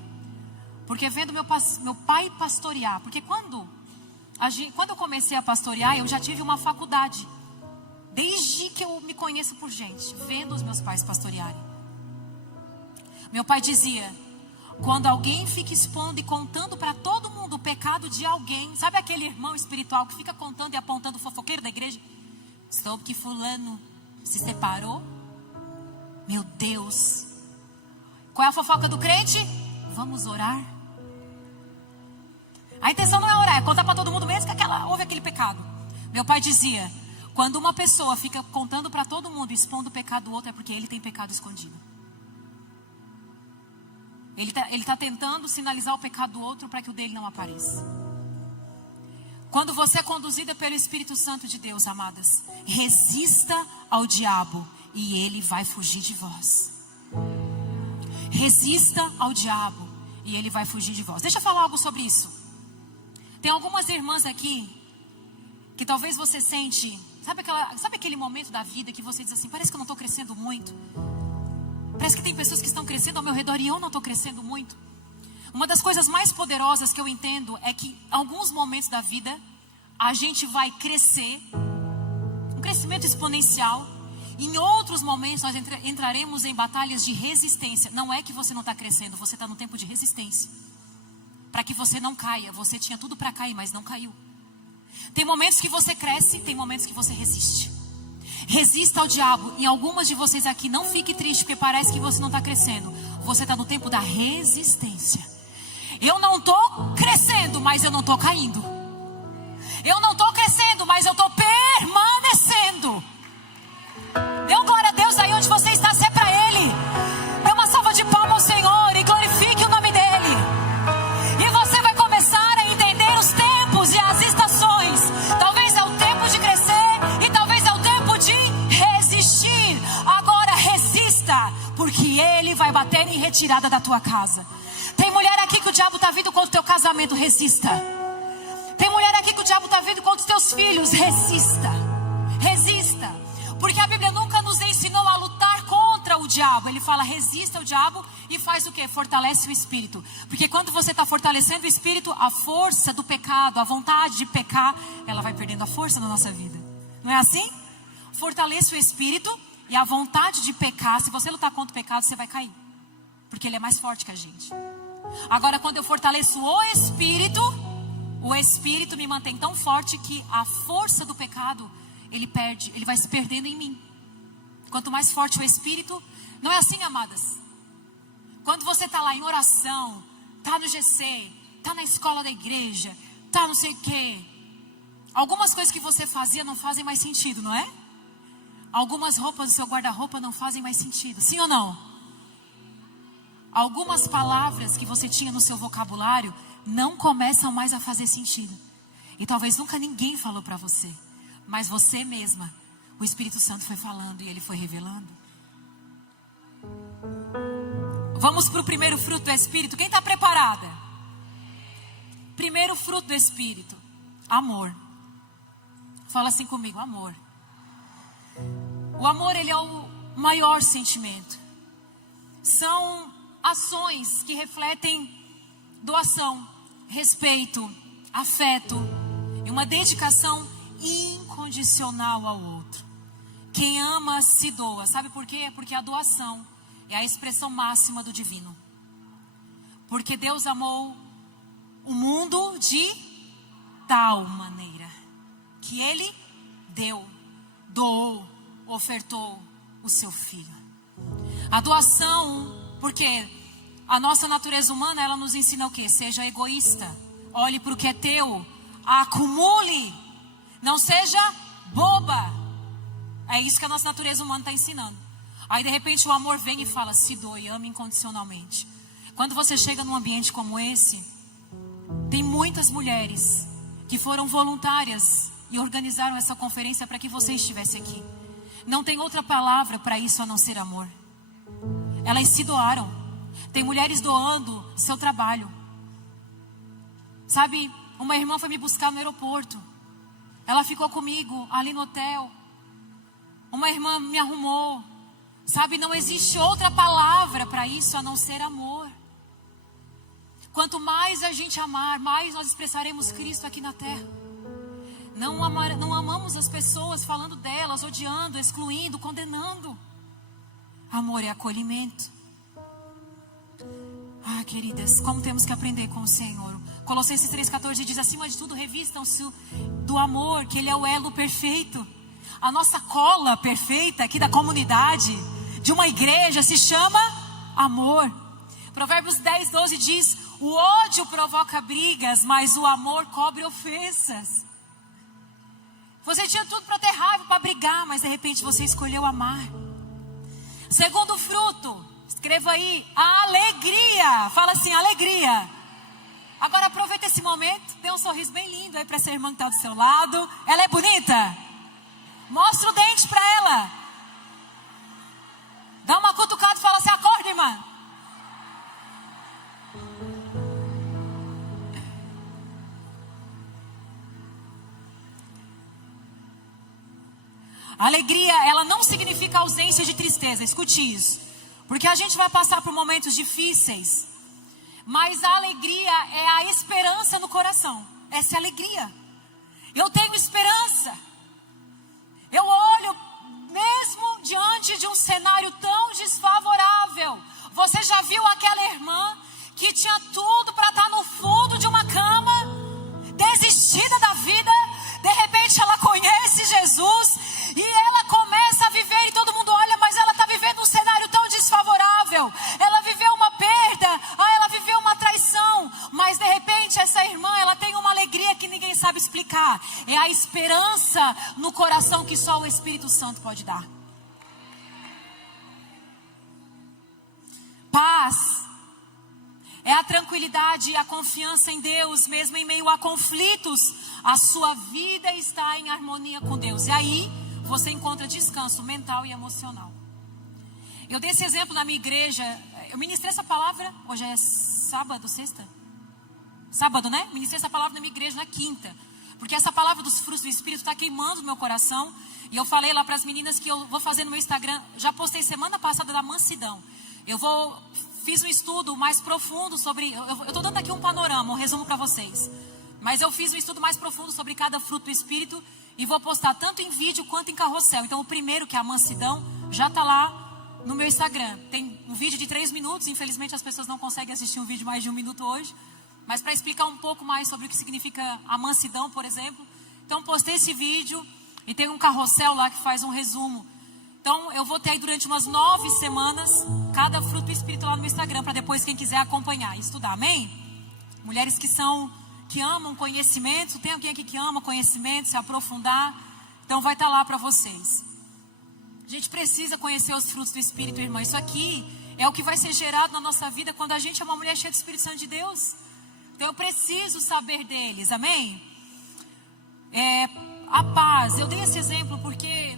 Porque vendo meu pai pastorear, porque quando eu comecei a pastorear, eu já tive uma faculdade. Desde que eu me conheço por gente, vendo os meus pais pastorearem. Meu pai dizia, quando alguém fica expondo e contando para todo mundo o pecado de alguém, sabe aquele irmão espiritual que fica contando e apontando o fofoqueiro da igreja? Soube que fulano se separou? Meu Deus. Qual é a fofoca do crente? Vamos orar. A intenção não é orar, é contar para todo mundo mesmo que houve aquele pecado. Meu pai dizia, quando uma pessoa fica contando para todo mundo, expondo o pecado do outro, é porque ele tem pecado escondido. Ele tá tentando sinalizar o pecado do outro para que o dele não apareça. Quando você é conduzida pelo Espírito Santo de Deus, amadas, resista ao diabo e ele vai fugir de vós. Resista ao diabo e ele vai fugir de vós. Deixa eu falar algo sobre isso. Tem algumas irmãs aqui que talvez você sente, sabe aquele momento da vida que você diz assim, parece que eu não estou crescendo muito. Parece que tem pessoas que estão crescendo ao meu redor e eu não estou crescendo muito. Uma das coisas mais poderosas que eu entendo é que em alguns momentos da vida a gente vai crescer, um crescimento exponencial. Em outros momentos nós entraremos em batalhas de resistência. Não é que você não está crescendo, você está no tempo de resistência. Para que você não caia, você tinha tudo para cair, mas não caiu. Tem momentos que você cresce, tem momentos que você resiste. Resista ao diabo. E algumas de vocês aqui, não fique triste porque parece que você não está crescendo. Você está no tempo da resistência. Eu não estou crescendo, mas eu não estou caindo. Eu não estou crescendo, mas eu estou permanecendo. Dê glória a Deus aí onde você está, se é para Ele. Dê uma salva de palmas ao Senhor e glorifique o nome dEle. E você vai começar a entender os tempos e as estações. Talvez é o tempo de crescer e talvez é o tempo de resistir. Agora resista, porque Ele vai bater em retirada da tua casa. Tem mulher aqui que o diabo está vindo contra o teu casamento, resista. Tem mulher aqui que o diabo está vindo contra os teus filhos, resista. Resista. Porque a Bíblia nunca nos ensinou a lutar contra o diabo. Ele fala, resista ao diabo e faz o quê? Fortalece o espírito. Porque quando você está fortalecendo o espírito, a força do pecado, a vontade de pecar, ela vai perdendo a força na nossa vida. Não é assim? Fortaleça o espírito e a vontade de pecar. Se você lutar contra o pecado, você vai cair. Porque ele é mais forte que a gente. Agora, quando eu fortaleço o espírito me mantém tão forte que a força do pecado, ele vai se perdendo em mim. Quanto mais forte o espírito, não é assim, amadas? Quando você está lá em oração, está no GC, está na escola da igreja, está não sei o quê, algumas coisas que você fazia não fazem mais sentido, não é? Algumas roupas do seu guarda-roupa não fazem mais sentido, sim ou não? Algumas palavras que você tinha no seu vocabulário não começam mais a fazer sentido. E talvez nunca ninguém falou para você. Mas você mesma, o Espírito Santo foi falando e Ele foi revelando. Vamos para o primeiro fruto do Espírito. Quem está preparada? Primeiro fruto do Espírito. Amor. Fala assim comigo, amor. O amor, ele é o maior sentimento. São ações que refletem doação, respeito, afeto e uma dedicação incondicional ao outro. Quem ama se doa. Sabe por quê? Porque a doação é a expressão máxima do divino. Porque Deus amou o mundo de tal maneira que Ele doou, ofertou o seu Filho. A doação, porque a nossa natureza humana, ela nos ensina o quê? Seja egoísta, olhe para o que é teu, acumule, não seja boba. É isso que a nossa natureza humana está ensinando. Aí de repente o amor vem e fala, se doe, ame incondicionalmente. Quando você chega num ambiente como esse, tem muitas mulheres que foram voluntárias e organizaram essa conferência para que você estivesse aqui. Não tem outra palavra para isso a não ser amor. Elas se doaram. Tem mulheres doando seu trabalho. Sabe, uma irmã foi me buscar no aeroporto. Ela ficou comigo ali no hotel. Uma irmã me arrumou. Sabe, não existe outra palavra para isso a não ser amor. Quanto mais a gente amar, mais nós expressaremos Cristo aqui na terra. Não amamos as pessoas falando delas, odiando, excluindo, condenando. Amor é acolhimento. Ah, queridas, como temos que aprender com o Senhor. Colossenses 3,14 diz, acima de tudo, revistam-se do amor, que Ele é o elo perfeito. A nossa cola perfeita aqui da comunidade, de uma igreja, se chama amor. Provérbios 10,12 diz, o ódio provoca brigas, mas o amor cobre ofensas. Você tinha tudo para ter raiva, para brigar, mas de repente você escolheu amar. Segundo fruto, escreva aí, a alegria. Fala assim, alegria. Agora aproveita esse momento, dê um sorriso bem lindo aí para essa irmã que está do seu lado. Ela é bonita? Mostra o dente para ela. Dá uma cutucada e fala assim, acorda, irmã. Alegria, ela não significa ausência de tristeza, escute isso. Porque a gente vai passar por momentos difíceis. Mas a alegria é a esperança no coração. Essa é a alegria. Eu tenho esperança. Eu olho, mesmo diante de um cenário tão desfavorável. Você já viu aquela irmã que tinha tudo para estar no fundo de uma cama, desistida da vida? De repente ela conhece Jesus e ela começa a viver e todo mundo olha, mas ela está vivendo um cenário tão desfavorável. Ela viveu uma perda, ela viveu uma traição, mas de repente essa irmã, ela tem uma alegria que ninguém sabe explicar. É a esperança no coração que só o Espírito Santo pode dar. Paz é a tranquilidade e a confiança em Deus, mesmo em meio a conflitos. A sua vida está em harmonia com Deus. E aí você encontra descanso mental e emocional. Eu dei esse exemplo na minha igreja. Eu ministrei essa palavra, hoje é sábado, sexta? Sábado, né? Ministrei essa palavra na minha igreja na quinta. Porque essa palavra dos frutos do Espírito está queimando no meu coração. E eu falei lá para as meninas que eu vou fazer no meu Instagram. Já postei semana passada da mansidão. Fiz um estudo mais profundo sobre... Eu estou dando aqui um panorama, um resumo para vocês. Mas eu fiz um estudo mais profundo sobre cada fruto do Espírito. E vou postar tanto em vídeo quanto em carrossel. Então o primeiro, que é a mansidão, já está lá no meu Instagram. Tem um vídeo de 3 minutos. Infelizmente as pessoas não conseguem assistir um vídeo mais de 1 minuto hoje. Mas para explicar um pouco mais sobre o que significa a mansidão, por exemplo. Então postei esse vídeo e tem um carrossel lá que faz um resumo. Então eu vou ter aí durante umas 9 semanas cada fruto do Espírito lá no meu Instagram, para depois quem quiser acompanhar e estudar, amém? Mulheres que amam conhecimento, tem alguém aqui que ama conhecimento, se aprofundar, então vai estar lá para vocês. A gente precisa conhecer os frutos do Espírito, irmã. Isso aqui é o que vai ser gerado na nossa vida quando a gente é uma mulher cheia do Espírito Santo de Deus. Então eu preciso saber deles, amém? A paz, eu dei esse exemplo porque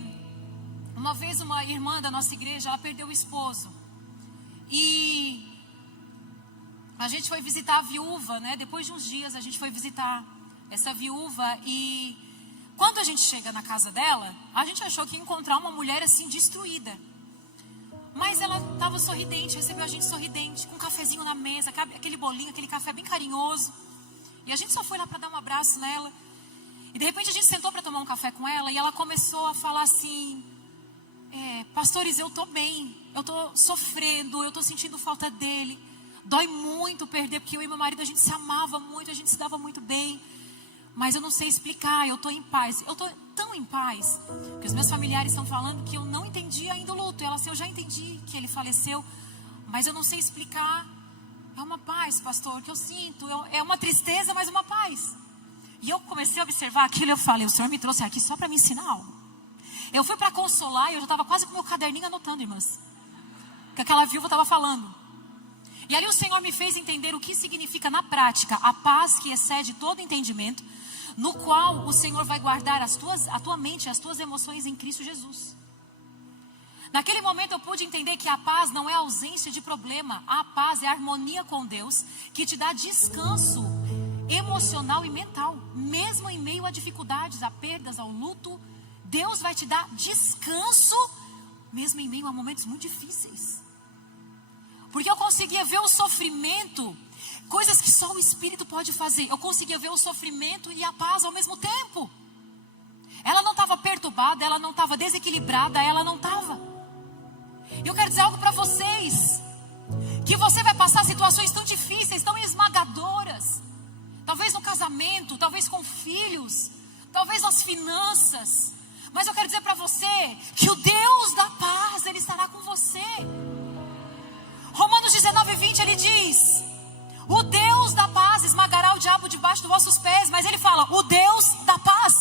uma vez uma irmã da nossa igreja, ela perdeu o esposo. E a gente foi visitar a viúva, né? Depois de uns dias a gente foi visitar essa viúva. E quando a gente chega na casa dela, a gente achou que ia encontrar uma mulher assim destruída. Mas ela estava sorridente, recebeu a gente sorridente, com um cafezinho na mesa, aquele bolinho, aquele café bem carinhoso. E a gente só foi lá para dar um abraço nela. E de repente a gente sentou para tomar um café com ela e ela começou a falar assim: pastores, eu estou bem, eu estou sofrendo, eu estou sentindo falta dele. Dói muito perder, porque eu e meu marido, a gente se amava muito, a gente se dava muito bem. mas eu não sei explicar, eu estou em paz. Eu estou tão em paz, que os meus familiares estão falando que eu não entendi ainda o luto. E ela assim, eu já entendi que ele faleceu, mas eu não sei explicar. É uma paz, pastor, que eu sinto. É uma tristeza, mas uma paz. E eu comecei a observar aquilo e eu falei, o Senhor me trouxe aqui só para me ensinar algo. Eu fui para consolar e eu já estava quase com o meu caderninho anotando, irmãs, que aquela viúva estava falando. E ali o Senhor me fez entender o que significa na prática a paz que excede todo entendimento, no qual o Senhor vai guardar a tua mente e as tuas emoções em Cristo Jesus. Naquele momento eu pude entender que a paz não é ausência de problema. A paz é a harmonia com Deus, que te dá descanso emocional e mental. Mesmo em meio a dificuldades, a perdas, ao luto, Deus vai te dar descanso, mesmo em meio a momentos muito difíceis. Porque eu conseguia ver o sofrimento, coisas que só o Espírito pode fazer. Eu conseguia ver o sofrimento e a paz ao mesmo tempo. Ela não estava perturbada, ela não estava desequilibrada, ela não estava. Eu quero dizer algo para vocês, que você vai passar situações tão difíceis, tão esmagadoras. Talvez no casamento, talvez com filhos, talvez nas finanças. Mas eu quero dizer para você que o Deus da paz, Ele estará com você. Romanos 19:20, ele diz: o Deus da paz esmagará o diabo debaixo dos vossos pés. Mas ele fala, o Deus da paz.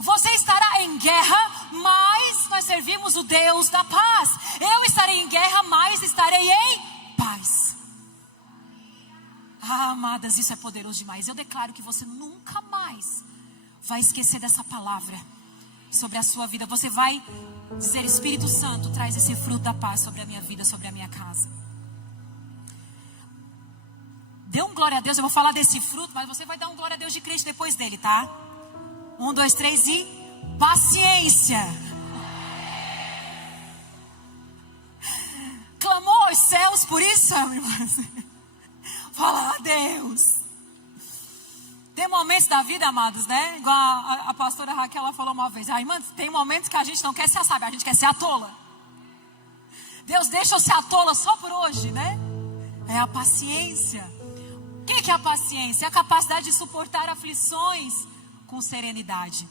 Você estará em guerra, mas nós servimos o Deus da paz. Eu estarei em guerra, mas estarei em paz. Ah, amadas, isso é poderoso demais. Eu declaro que você nunca mais vai esquecer dessa palavra sobre a sua vida. Você vai dizer, Espírito Santo, traz esse fruto da paz sobre a minha vida, sobre a minha casa. Dê um glória a Deus. Eu vou falar desse fruto, mas você vai dar um glória a Deus de crente depois dele, tá? 1, 2, 3 e paciência. Clamou aos céus por isso, irmãs. Fala a Deus. Tem momentos da vida, amados, né? Igual a pastora Raquel, ela falou uma vez. Irmã, tem momentos que a gente não quer ser sábia, a gente quer ser a tola. Deus, deixa eu ser a tola só por hoje, né? É a paciência. O que é a paciência? É a capacidade de suportar aflições com serenidade.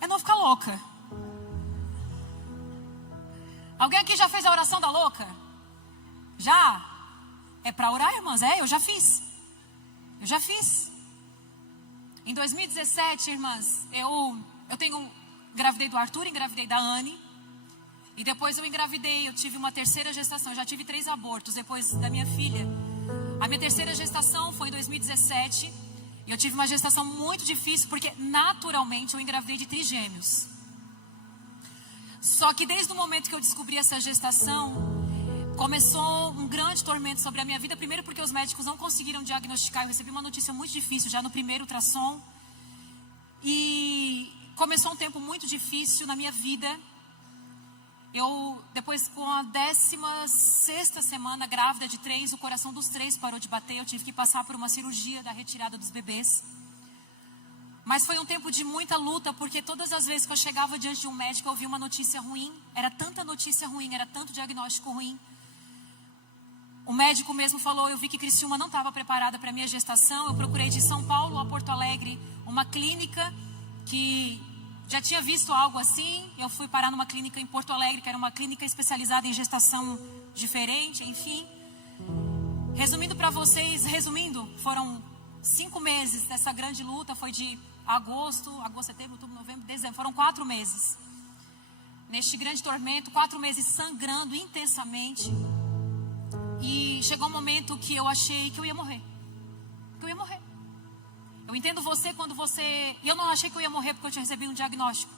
É não ficar louca. Alguém aqui já fez a oração da louca? Já? É para orar, irmãs? Eu já fiz. Eu já fiz. Em 2017, irmãs, eu engravidei do Arthur, engravidei da Anne. E depois eu engravidei, eu tive uma terceira gestação. Eu já tive 3 abortos depois da minha filha. A minha terceira gestação foi em 2017. E eu tive uma gestação muito difícil, porque naturalmente eu engravidei de trigêmeos. Só que desde o momento que eu descobri essa gestação, começou um grande tormento sobre a minha vida. Primeiro porque os médicos não conseguiram diagnosticar. Eu recebi uma notícia muito difícil já no primeiro ultrassom. E começou um tempo muito difícil na minha vida. Depois, com a 16ª semana, grávida de 3, o coração dos 3 parou de bater. Eu tive que passar por uma cirurgia da retirada dos bebês. Mas foi um tempo de muita luta, porque todas as vezes que eu chegava diante de um médico, eu ouvia uma notícia ruim. Era tanta notícia ruim, era tanto diagnóstico ruim. O médico mesmo falou, eu vi que Criciúma não estava preparada para a minha gestação. Eu procurei de São Paulo a Porto Alegre uma clínica que já tinha visto algo assim. Eu fui parar numa clínica em Porto Alegre, que era uma clínica especializada em gestação diferente, enfim. Resumindo para vocês, foram 5 meses dessa grande luta. Foi de agosto, setembro, outubro, novembro, dezembro. Foram 4 meses. Neste grande tormento, 4 meses sangrando intensamente. E chegou um momento que eu achei que eu ia morrer. Eu entendo você quando você... Eu não achei que eu ia morrer porque eu tinha recebido um diagnóstico.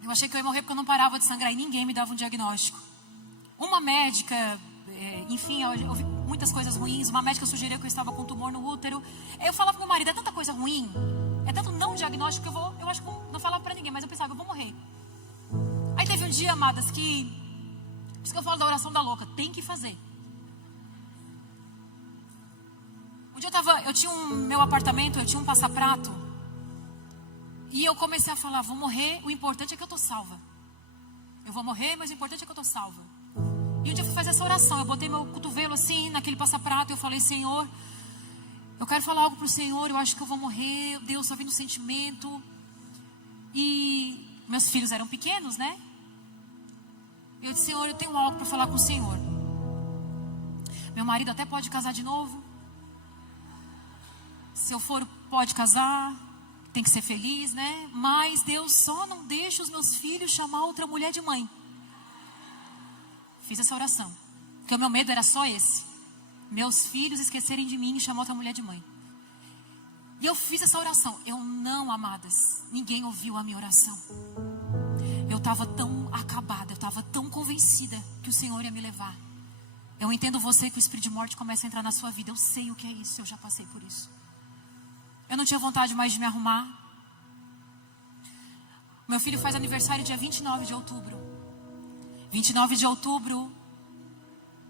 Eu achei que eu ia morrer porque eu não parava de sangrar e ninguém me dava um diagnóstico. Uma médica, enfim, eu ouvi muitas coisas ruins. Uma médica sugeriu que eu estava com tumor no útero. Eu falava pro meu marido, é tanta coisa ruim, é tanto não diagnóstico que eu acho que não falava pra ninguém, mas eu pensava, eu vou morrer. Aí teve um dia, amadas, que... Por isso que eu falo da oração da louca, tem que fazer. Um dia eu tinha meu apartamento, eu tinha um passaprato. E eu comecei a falar, vou morrer, o importante é que eu estou salva. Eu vou morrer, mas o importante é que eu estou salva. E um dia eu fui fazer essa oração, eu botei meu cotovelo assim, naquele passaprato, e eu falei, Senhor, eu quero falar algo para o Senhor, eu acho que eu vou morrer, Deus, só vem no sentimento. E meus filhos eram pequenos, né? Eu disse, Senhor, eu tenho algo para falar com o Senhor. Meu marido até pode casar de novo. Se eu for, pode casar. Tem que ser feliz, né? Mas Deus só não deixa os meus filhos chamar outra mulher de mãe. Fiz essa oração. Porque o meu medo era só esse. Meus filhos esquecerem de mim e chamar outra mulher de mãe. E eu fiz essa oração. Eu não, amadas, ninguém ouviu a minha oração. Eu estava tão acabada, eu estava tão convencida que o Senhor ia me levar. Eu entendo você que o espírito de morte começa a entrar na sua vida. Eu sei o que é isso, eu já passei por isso. Eu não tinha vontade mais de me arrumar. Meu filho faz aniversário dia 29 de outubro. 29 de outubro,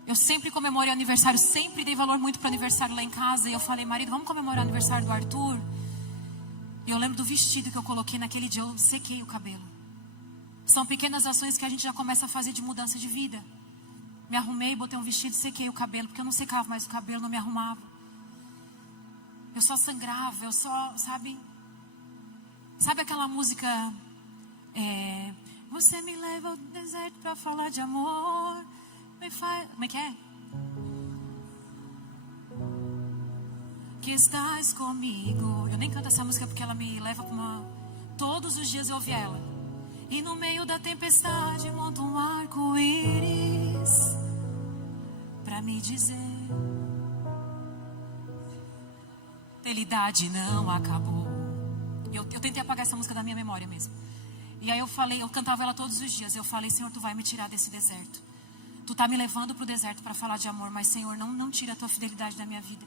eu sempre comemorei aniversário, sempre dei valor muito para aniversário lá em casa. E eu falei, marido, vamos comemorar o aniversário do Arthur? E eu lembro do vestido que eu coloquei naquele dia, eu sequei o cabelo. São pequenas ações que a gente já começa a fazer de mudança de vida. Me arrumei, botei um vestido, sequei o cabelo, porque eu não secava mais o cabelo, não me arrumava. Eu só sangrava, eu só, sabe aquela música, você me leva ao deserto para falar de amor, como é que é? Que estás comigo. Eu nem canto essa música porque ela me leva para uma... Todos os dias eu ouvi ela. E no meio da tempestade monta um arco-íris para me dizer: fidelidade não acabou. Eu tentei apagar essa música da minha memória mesmo. E aí eu cantava ela todos os dias. Eu falei, Senhor, tu vai me tirar desse deserto. Tu tá me levando pro deserto para falar de amor, mas Senhor, não tira a tua fidelidade da minha vida.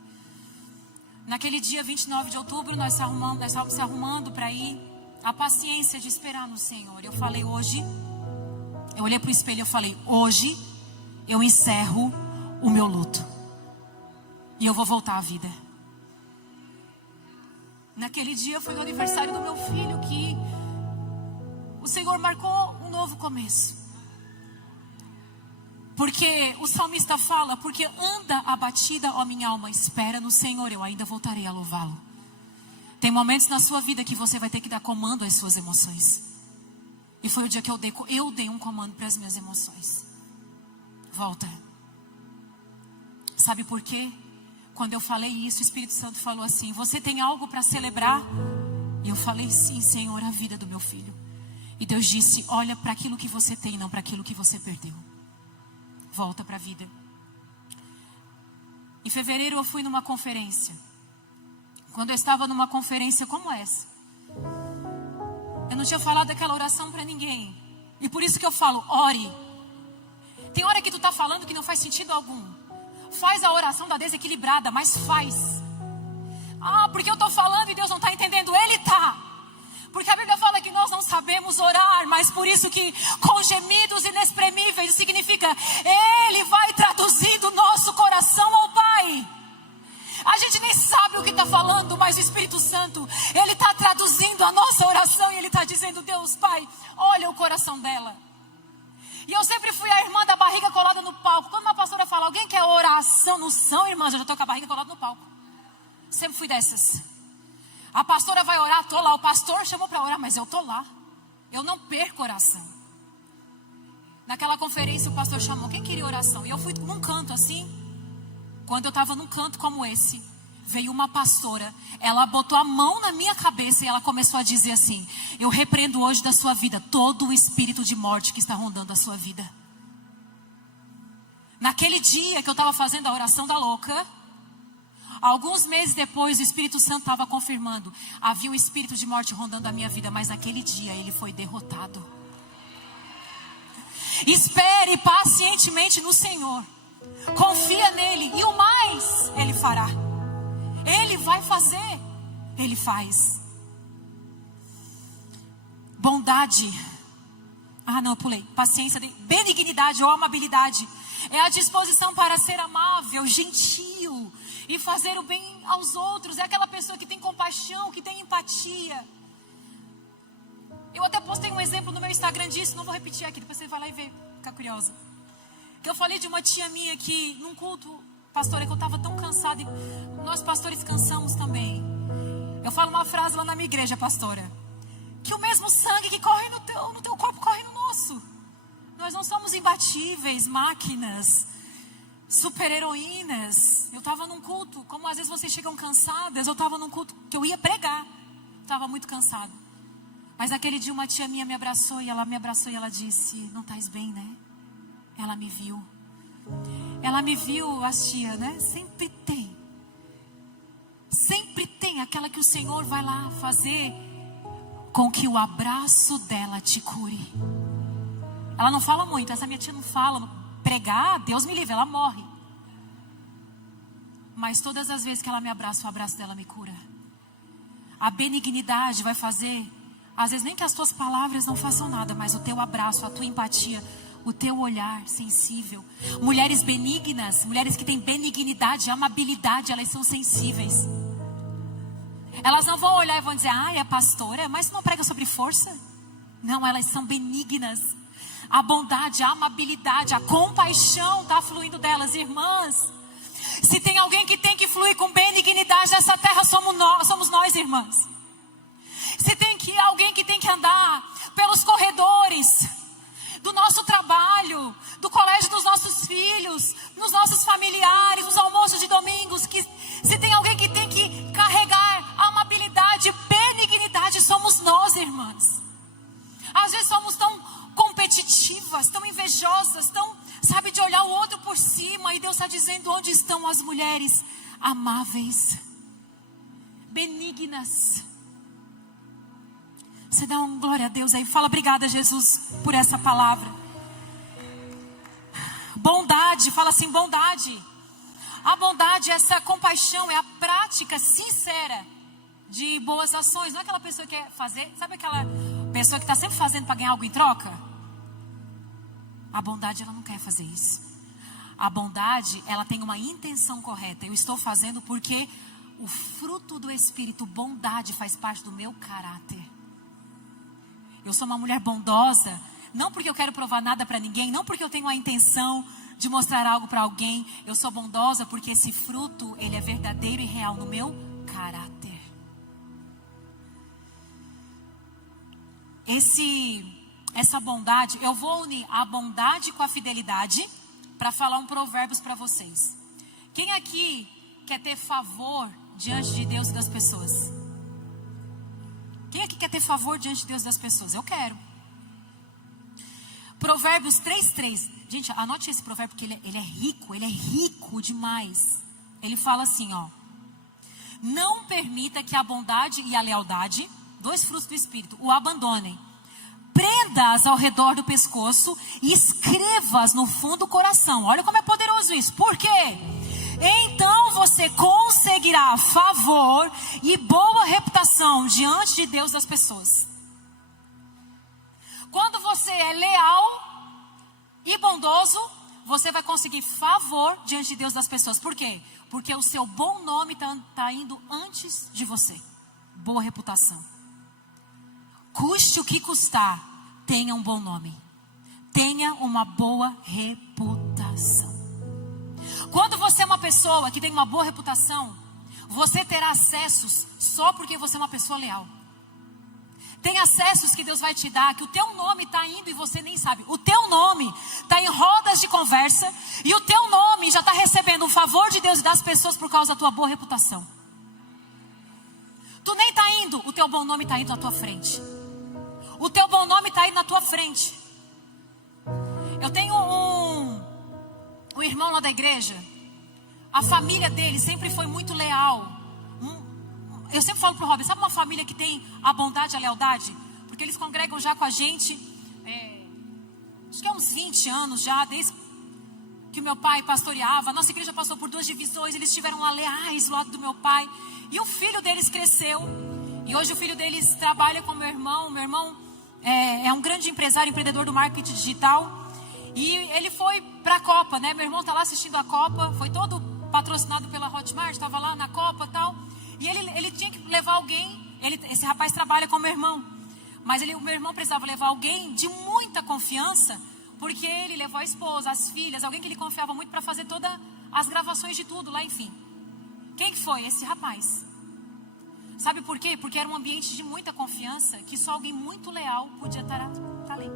Naquele dia 29 de outubro, nós estávamos se arrumando para ir. A paciência de esperar no Senhor. Eu falei, hoje, eu olhei pro espelho e eu falei, hoje eu encerro o meu luto. E eu vou voltar à vida. Naquele dia foi o aniversário do meu filho que o Senhor marcou um novo começo. Porque o salmista fala, porque anda abatida, ó minha alma, espera no Senhor, eu ainda voltarei a louvá-lo. Tem momentos na sua vida que você vai ter que dar comando às suas emoções. E foi o dia que eu dei um comando para as minhas emoções. Volta. Sabe por quê? Quando eu falei isso, o Espírito Santo falou assim, você tem algo para celebrar? E eu falei, sim, Senhor, a vida do meu filho. E Deus disse, olha para aquilo que você tem, não para aquilo que você perdeu. Volta para a vida. Em fevereiro eu fui numa conferência. Quando eu estava numa conferência como essa, eu não tinha falado aquela oração para ninguém. E por isso que eu falo, ore. Tem hora que tu está falando que não faz sentido algum. Faz a oração da desequilibrada, mas faz. Ah, porque eu estou falando e Deus não está entendendo. Ele está. Porque a Bíblia fala que nós não sabemos orar, mas por isso que com gemidos inexprimíveis significa Ele vai traduzir do nosso coração ao Pai. A gente nem sabe o que está falando, mas o Espírito Santo, Ele está traduzindo a nossa oração e Ele está dizendo, Deus, Pai, olha o coração dela. E eu sempre fui a irmã da barriga colada no palco. Quando uma pastora fala, alguém quer oração no chão, irmã, eu já estou com a barriga colada no palco. Sempre fui dessas. A pastora vai orar, estou lá. O pastor chamou para orar, mas eu estou lá. Eu não perco oração. Naquela conferência o pastor chamou, quem queria oração? E eu fui num canto assim. Quando eu estava num canto como esse, veio uma pastora, ela botou a mão na minha cabeça e ela começou a dizer assim, eu repreendo hoje da sua vida todo o espírito de morte que está rondando a sua vida. Naquele dia que eu estava fazendo a oração da louca, alguns meses depois o Espírito Santo estava confirmando, havia um espírito de morte rondando a minha vida, mas naquele dia ele foi derrotado. Espere pacientemente no Senhor. Confia nele e o mais Ele fará. Ele vai fazer. Ele faz. Bondade. Eu pulei. Paciência, benignidade ou amabilidade. É a disposição para ser amável, gentil e fazer o bem aos outros. É aquela pessoa que tem compaixão, que tem empatia. Eu até postei um exemplo no meu Instagram disso. Não vou repetir aqui, depois você vai lá e vê. Fica curiosa. Que eu falei de uma tia minha que num culto pastora, que eu estava tão cansada. E nós pastores cansamos também. Eu falo uma frase lá na minha igreja, pastora, que o mesmo sangue que corre no teu corpo corre no nosso. Nós não somos imbatíveis, máquinas, super heroínas. Eu estava num culto, como às vezes vocês chegam cansadas, eu estava num culto que eu ia pregar. Estava muito cansada. Mas aquele dia uma tia minha me abraçou e ela disse, não estás bem, né? Ela me viu. Ela me viu, as tia, né? Sempre tem aquela que o Senhor vai lá fazer com que o abraço dela te cure. Ela não fala muito, essa minha tia não fala. Pregar, Deus me livre, ela morre. Mas todas as vezes que ela me abraça, o abraço dela me cura. A benignidade vai fazer, às vezes nem que as tuas palavras não façam nada, mas o teu abraço, a tua empatia, o teu olhar sensível. Mulheres benignas, mulheres que têm benignidade, amabilidade, elas são sensíveis. Elas não vão olhar e vão dizer, é pastora, mas não prega sobre força. Não, elas são benignas. A bondade, a amabilidade, a compaixão está fluindo delas. Irmãs, se tem alguém que tem que fluir com benignidade nessa terra, somos nós, irmãs. Se tem alguém que tem que andar pelos corredores do nosso trabalho, do colégio dos nossos filhos, nos nossos familiares, nos almoços de domingos, se tem alguém que tem que carregar amabilidade, benignidade, somos nós, irmãs. Às vezes somos tão competitivas, tão invejosas, sabe, de olhar o outro por cima. E Deus está dizendo, onde estão as mulheres amáveis, benignas? Você dá uma glória a Deus aí, fala obrigada, Jesus, por essa palavra. Bondade, fala assim, bondade. A bondade, essa compaixão, é a prática sincera de boas ações. Não é aquela pessoa que quer fazer, sabe aquela pessoa que está sempre fazendo para ganhar algo em troca? A bondade, ela não quer fazer isso. A bondade, ela tem uma intenção correta. Eu estou fazendo porque o fruto do Espírito, bondade, faz parte do meu caráter. Eu sou uma mulher bondosa, não porque eu quero provar nada para ninguém, não porque eu tenho a intenção de mostrar algo para alguém. Eu sou bondosa porque esse fruto, ele é verdadeiro e real no meu caráter. Essa bondade, eu vou unir a bondade com a fidelidade para falar um provérbios para vocês. Quem aqui quer ter favor diante de Deus e das pessoas? Quem aqui quer ter favor diante de Deus e das pessoas? Eu quero. Provérbios 3:3. Gente, anote esse provérbio porque ele é rico demais. Ele fala assim, não permita que a bondade e a lealdade, dois frutos do Espírito, o abandonem. Prenda-as ao redor do pescoço e escreva-as no fundo do coração. Olha como é poderoso isso. Por quê? Então você conseguirá favor e boa reputação diante de Deus das pessoas. Quando você é leal e bondoso, você vai conseguir favor diante de Deus das pessoas. Por quê? Porque o seu bom nome está indo antes de você. Boa reputação. Custe o que custar, tenha um bom nome. Tenha uma boa reputação. Quando você é uma pessoa que tem uma boa reputação, você terá acessos só porque você é uma pessoa leal. Tem acessos que Deus vai te dar, que o teu nome está indo e você nem sabe. O teu nome está em rodas de conversa e o teu nome já está recebendo um favor de Deus e das pessoas por causa da tua boa reputação. Tu nem está indo, o teu bom nome está indo na tua frente. O teu bom nome está indo na tua frente. Eu tenho um irmão lá da igreja. A família dele sempre foi muito leal. Eu sempre falo pro Robin, sabe uma família que tem a bondade e a lealdade? Porque eles congregam já com a gente, acho que há uns 20 anos já, desde que o meu pai pastoreava. A nossa igreja passou por 2 divisões, eles estiveram lá leais do lado do meu pai. E o filho deles cresceu. E hoje o filho deles trabalha com meu irmão. Meu irmão é um grande empresário, empreendedor do marketing digital. E ele foi para a Copa, né? Meu irmão está lá assistindo a Copa. Foi todo patrocinado pela Hotmart, estava lá na Copa e tal. E ele tinha que levar alguém. Esse rapaz trabalha com meu irmão. Mas o meu irmão precisava levar alguém de muita confiança. Porque ele levou a esposa, as filhas, alguém que ele confiava muito para fazer toda as gravações de tudo lá, enfim. Quem que foi? Esse rapaz. Sabe por quê? Porque era um ambiente de muita confiança, que só alguém muito leal podia estar ali.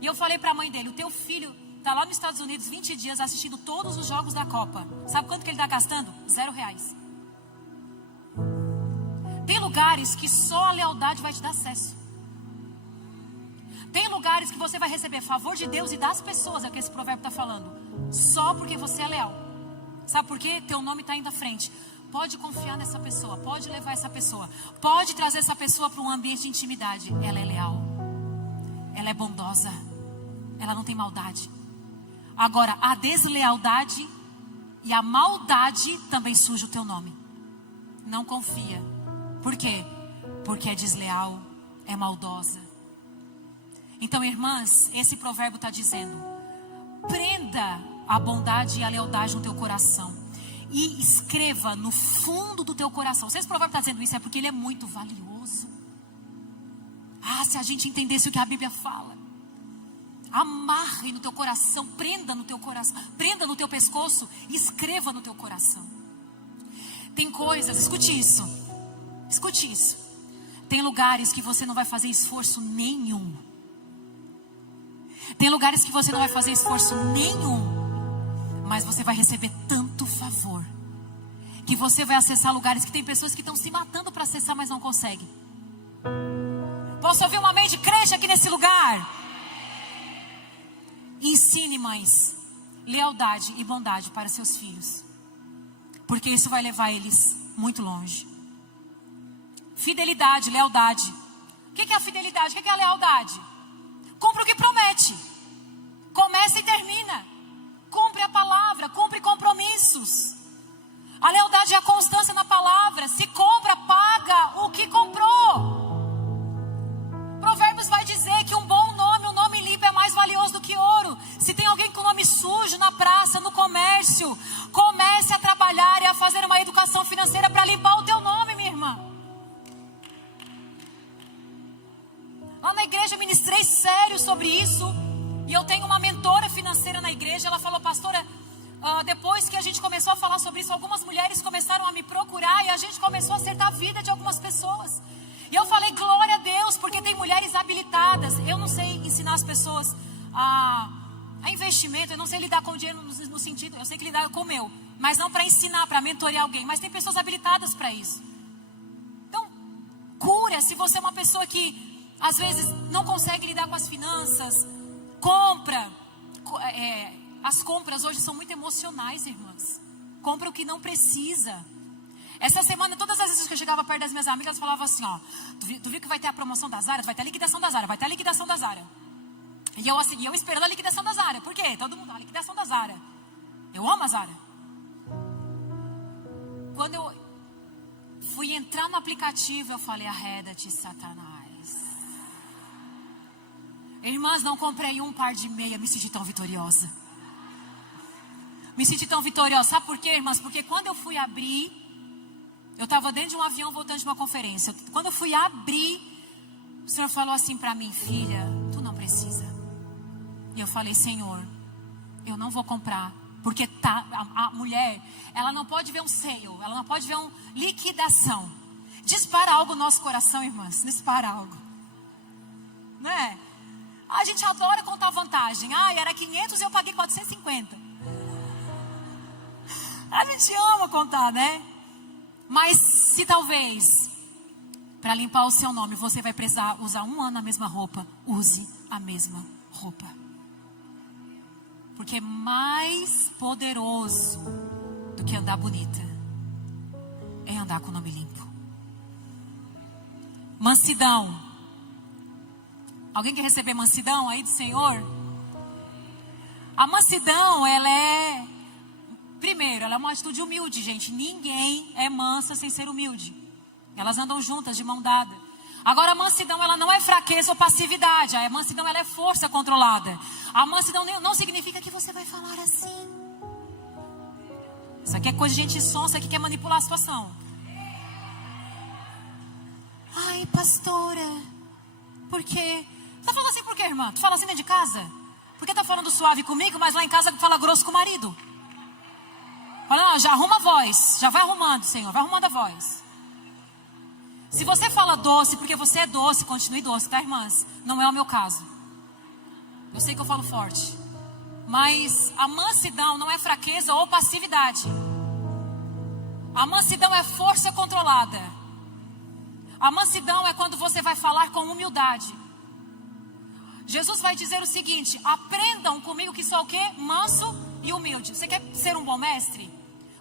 E eu falei para a mãe dele, o teu filho está lá nos Estados Unidos 20 dias assistindo todos os jogos da Copa. Sabe quanto que ele está gastando? R$0. Tem lugares que só a lealdade vai te dar acesso. Tem lugares que você vai receber favor de Deus e das pessoas, é o que esse provérbio está falando. Só porque você é leal. Sabe por quê? Teu nome está indo à frente. Pode confiar nessa pessoa, pode levar essa pessoa, pode trazer essa pessoa para um ambiente de intimidade. Ela é leal, ela é bondosa, ela não tem maldade. Agora, a deslealdade e a maldade também suja o teu nome. Não confia. Por quê? Porque é desleal, é maldosa. Então, irmãs, esse provérbio está dizendo: prenda a bondade e a lealdade no teu coração e escreva no fundo do teu coração. Se esse provérbio está dizendo isso, é porque ele é muito valioso. Se a gente entendesse o que a Bíblia fala. Amarre no teu coração, prenda no teu coração, prenda no teu pescoço e escreva no teu coração. Tem coisas, escute isso. Tem lugares que você não vai fazer esforço nenhum. Tem lugares que você não vai fazer esforço nenhum, mas você vai receber tanto favor, que você vai acessar lugares que tem pessoas que estão se matando para acessar, mas não conseguem. Posso ouvir um amém de crente aqui nesse lugar? Ensine, mães, lealdade e bondade para seus filhos, porque isso vai levar eles muito longe. Fidelidade, lealdade. O que é a fidelidade? O que é a lealdade? Cumpre o que promete. Começa e termina. Cumpre a palavra, cumpre compromissos. A lealdade é a constância na palavra. Se compra, paga o que comprou. Provérbios vai dizer que um bom nome, um nome limpo é mais valioso do que ouro. Se tem alguém com nome sujo na praça, no comércio, comece a trabalhar e a fazer uma educação financeira para limpar o teu nome, minha irmã. Lá na igreja eu ministrei sério sobre isso. E eu tenho uma mentora financeira na igreja. Ela falou: pastora, depois que a gente começou a falar sobre isso, algumas mulheres começaram a me procurar e a gente começou a acertar a vida de algumas pessoas. E eu falei: glória a Deus, porque tem mulheres habilitadas. Eu não sei ensinar as pessoas a investimento, eu não sei lidar com o dinheiro no sentido, eu sei que lidar com o meu, mas não para ensinar, para mentorear alguém. Mas tem pessoas habilitadas para isso. Então, cura. Se você é uma pessoa que às vezes não consegue lidar com as finanças, compra. As compras hoje são muito emocionais, irmãs. Compra o que não precisa. Essa semana, todas as vezes que eu chegava perto das minhas amigas, elas falavam assim: tu viu que vai ter a promoção da Zara? Vai ter a liquidação da Zara, vai ter a liquidação da Zara. E eu esperando a liquidação da Zara. Por quê? Todo mundo, a liquidação da Zara. Eu amo a Zara. Quando eu fui entrar no aplicativo, eu falei: arreda-te, Satanás. Irmãs, não comprei um par de meia, me senti tão vitoriosa. Sabe por quê, irmãs? Porque quando eu fui abrir, eu estava dentro de um avião voltando de uma conferência. Quando eu fui abrir, o Senhor falou assim para mim: filha, tu não precisa. E eu falei: Senhor, eu não vou comprar. Porque a mulher, ela não pode ver um sale, ela não pode ver uma liquidação. Dispara algo no nosso coração, irmãs. Dispara algo. Não é? A gente adora contar vantagem. Era 500 e eu paguei 450. A gente ama contar, né? Mas se talvez, para limpar o seu nome, você vai precisar usar 1 ano a mesma roupa, use a mesma roupa. Porque mais poderoso do que andar bonita é andar com o nome limpo. Mansidão. Alguém quer receber mansidão aí do Senhor? A mansidão, primeiro, ela é uma atitude humilde, gente. Ninguém é mansa sem ser humilde. Elas andam juntas, de mão dada. Agora, a mansidão, ela não é fraqueza ou passividade. A mansidão, ela é força controlada. A mansidão não significa que você vai falar assim. Isso aqui é coisa de gente sonsa que quer manipular a situação. Ai, pastora, por quê? Tá falando assim por quê, irmã? Tu fala assim dentro de casa? Por que tá falando suave comigo, mas lá em casa fala grosso com o marido? Fala, não, já arruma a voz. Já vai arrumando, Senhor. Vai arrumando a voz. Se você fala doce, porque você é doce, continue doce, tá, irmãs? Não é o meu caso. Eu sei que eu falo forte. Mas a mansidão não é fraqueza ou passividade. A mansidão é força controlada. A mansidão é quando você vai falar com humildade. Jesus vai dizer o seguinte: aprendam comigo que sou o quê? Manso e humilde. Você quer ser um bom mestre?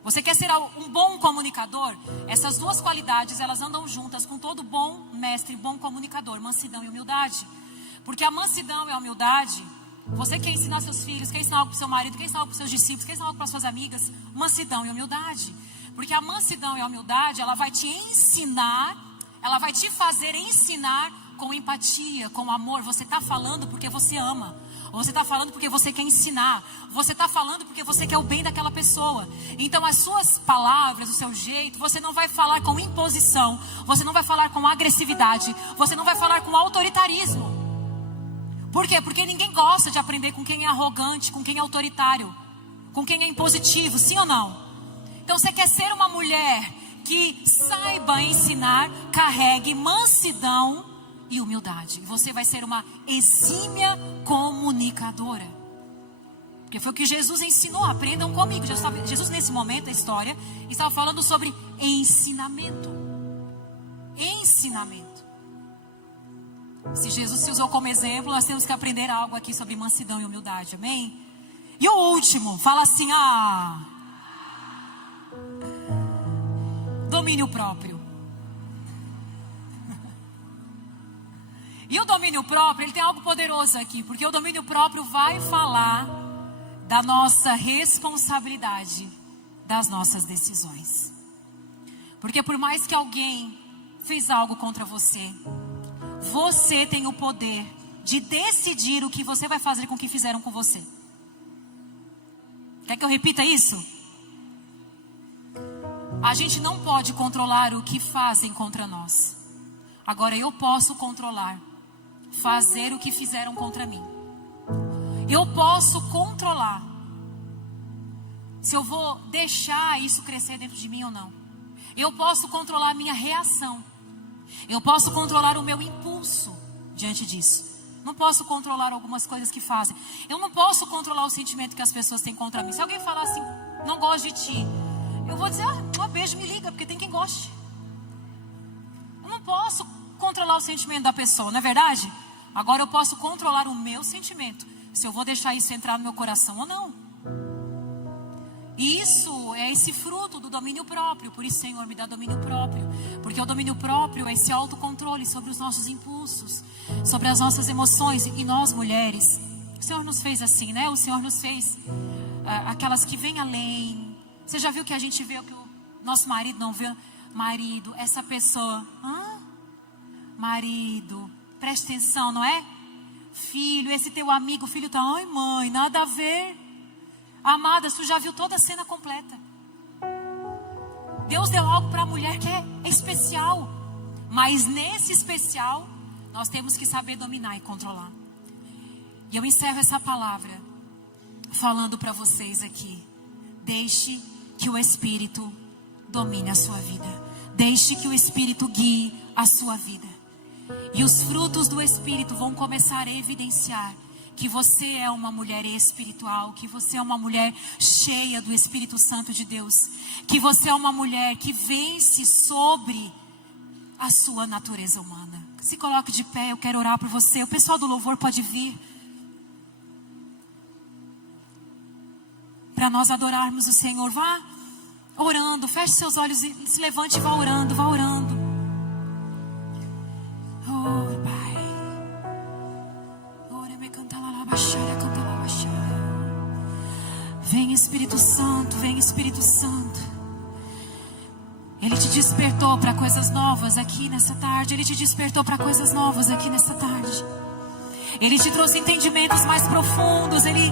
Você quer ser um bom comunicador? Essas duas qualidades, elas andam juntas com todo bom mestre, bom comunicador. Mansidão e humildade. Porque a mansidão e a humildade, você quer ensinar seus filhos, quer ensinar algo para o seu marido, quer ensinar algo para os seus discípulos, quer ensinar algo para suas amigas. Mansidão e humildade. Porque a mansidão e a humildade, ela vai te ensinar, ela vai te fazer ensinar com empatia, com amor. Você está falando porque você ama. Ou você está falando porque você quer ensinar. Você está falando porque você quer o bem daquela pessoa. Então as suas palavras, o seu jeito, você não vai falar com imposição. Você não vai falar com agressividade. Você não vai falar com autoritarismo. Por quê? Porque ninguém gosta de aprender com quem é arrogante, com quem é autoritário, com quem é impositivo, sim ou não? Então você quer ser uma mulher que saiba ensinar, carregue mansidão e humildade. Você vai ser uma exímia comunicadora. Porque foi o que Jesus ensinou. Aprendam comigo. Jesus nesse momento da história estava falando sobre ensinamento. Ensinamento. Se Jesus se usou como exemplo, nós temos que aprender algo aqui sobre mansidão e humildade. Amém? E o último, fala assim, domínio próprio. E o domínio próprio, ele tem algo poderoso aqui, porque o domínio próprio vai falar da nossa responsabilidade, das nossas decisões. Porque por mais que alguém fez algo contra você, você tem o poder de decidir o que você vai fazer com o que fizeram com você. Quer que eu repita isso? A gente não pode controlar o que fazem contra nós. Agora eu posso controlar fazer o que fizeram contra mim. Eu posso controlar se eu vou deixar isso crescer dentro de mim ou não. Eu posso controlar a minha reação. Eu posso controlar o meu impulso diante disso. Não posso controlar algumas coisas que fazem. Eu não posso controlar o sentimento que as pessoas têm contra mim. Se alguém falar assim, não gosto de ti, eu vou dizer, um beijo, me liga, porque tem quem goste. Eu não posso controlar o sentimento da pessoa, não é verdade? Agora eu posso controlar o meu sentimento, se eu vou deixar isso entrar no meu coração ou não. Isso é esse fruto do domínio próprio. Por isso, Senhor, me dá domínio próprio. Porque o domínio próprio é esse autocontrole sobre os nossos impulsos, sobre as nossas emoções. E nós, mulheres, o Senhor nos fez assim, né? O Senhor nos fez aquelas que vêm além. Você já viu que a gente vê o que o nosso marido não vê? Marido, essa pessoa, marido, preste atenção, não é? Filho, esse teu amigo, filho tá, ai mãe, nada a ver. Amada, tu já viu toda a cena completa. Deus deu algo para a mulher que é especial. Mas nesse especial, nós temos que saber dominar e controlar. E eu encerro essa palavra falando para vocês aqui. Deixe que o Espírito domine a sua vida. Deixe que o Espírito guie a sua vida. E os frutos do Espírito vão começar a evidenciar que você é uma mulher espiritual, que você é uma mulher cheia do Espírito Santo de Deus, que você é uma mulher que vence sobre a sua natureza humana. Se coloque de pé, eu quero orar por você. O pessoal do louvor pode vir para nós adorarmos o Senhor. Vá orando, feche seus olhos e se levante e vá orando, vá orando. Oh, Pai. Vem Espírito Santo, vem Espírito Santo. Ele te despertou para coisas novas aqui nessa tarde. Ele te despertou para coisas novas aqui nessa tarde. Ele te trouxe entendimentos mais profundos. Ele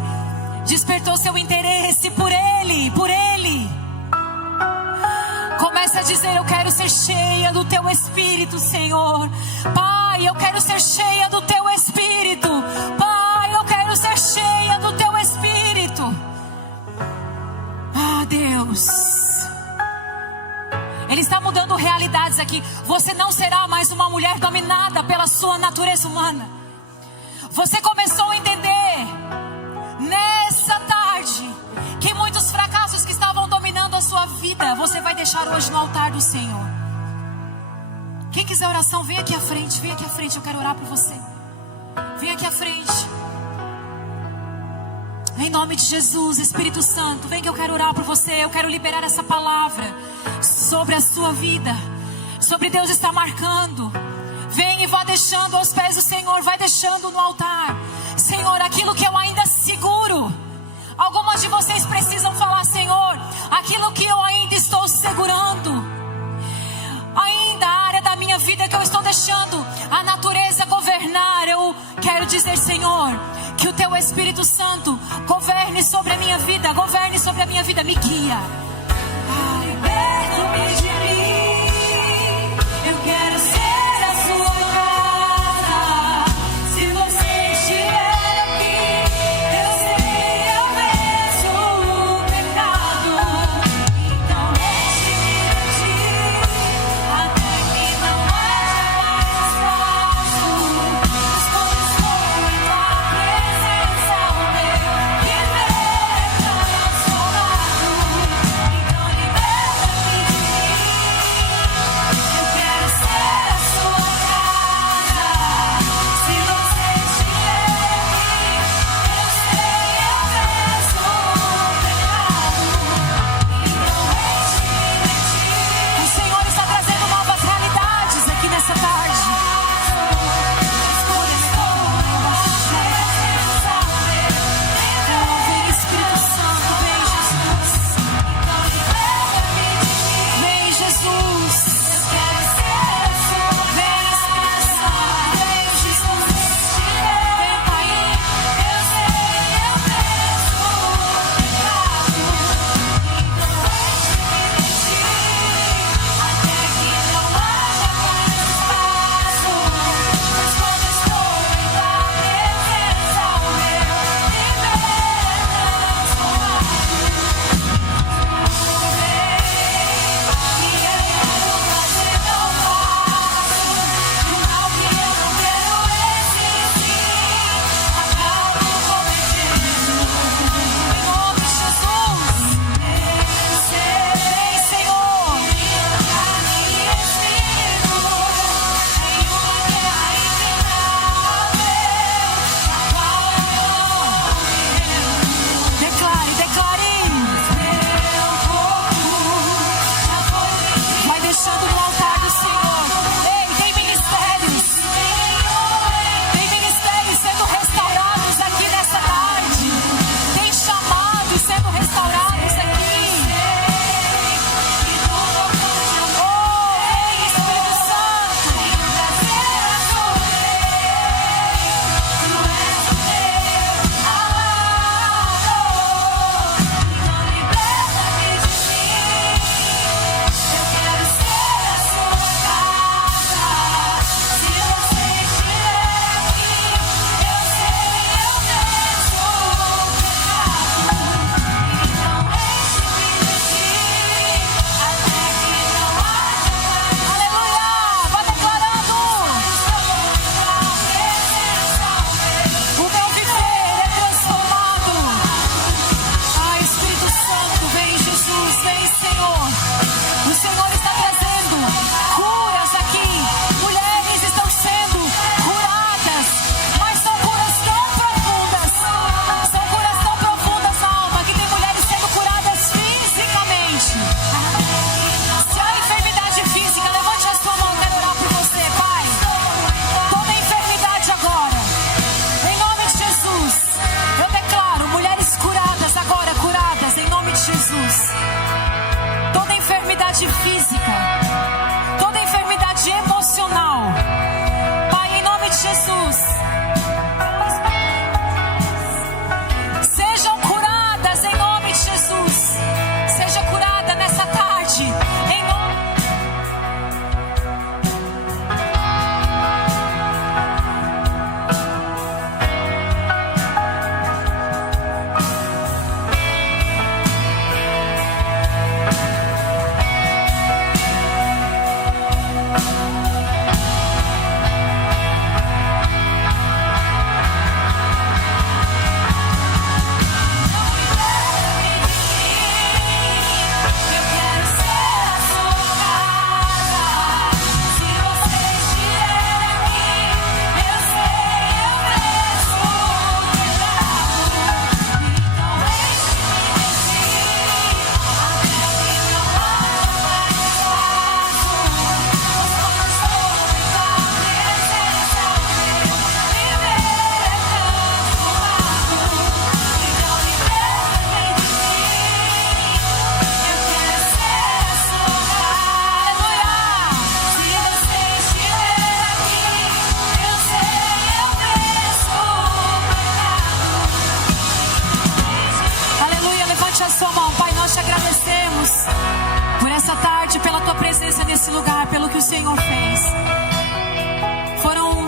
despertou seu interesse por Ele, por Ele. Comece a dizer, eu quero ser cheia do Teu Espírito, Senhor. Pai, eu quero ser cheia do Teu Espírito. Pai, eu quero ser cheia do Teu Espírito. Ah, Deus. casa que você não será mais uma mulher dominada pela sua natureza humana. Você começou a entender nessa tarde que muitos fracassos que estavam dominando a sua vida, você vai deixar hoje no altar do Senhor. Quem quiser oração, vem aqui à frente, eu quero orar por você. Vem aqui à frente. Em nome de Jesus, Espírito Santo, vem que eu quero orar por você. Eu quero liberar essa palavra sobre a sua vida, sobre Deus estar marcando. Vem e vá deixando aos pés do Senhor, vai deixando no altar. Senhor, aquilo que eu ainda seguro. Algumas de vocês precisam falar: Senhor, aquilo que eu ainda estou segurando, ainda a área da minha vida que eu estou deixando a natureza governar. Eu quero dizer, Senhor, que o Teu Espírito Santo governe sobre a minha vida, me guia. Liberta-me de mim, eu quero ser a sua casa. Se você estiver aqui, eu sei, eu venço o pecado. Então deixe-me agir até que não haja mais espaço. Estou em tua presença, o meu viver é transformado. Então liberta-me de mim.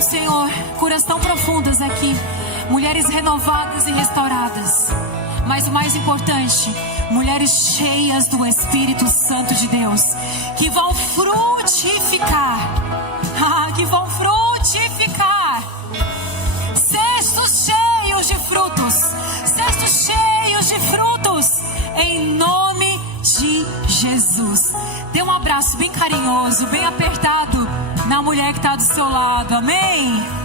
Senhor, curas tão profundas aqui. Mulheres renovadas e restauradas. Mas o mais importante, mulheres cheias do Espírito Santo de Deus, que vão frutificar. Que vão frutificar. Cestos cheios de frutos. Cestos cheios de frutos. Em nome de Jesus. Dê um abraço bem carinhoso, bem apertado na mulher que está do seu lado. Amém?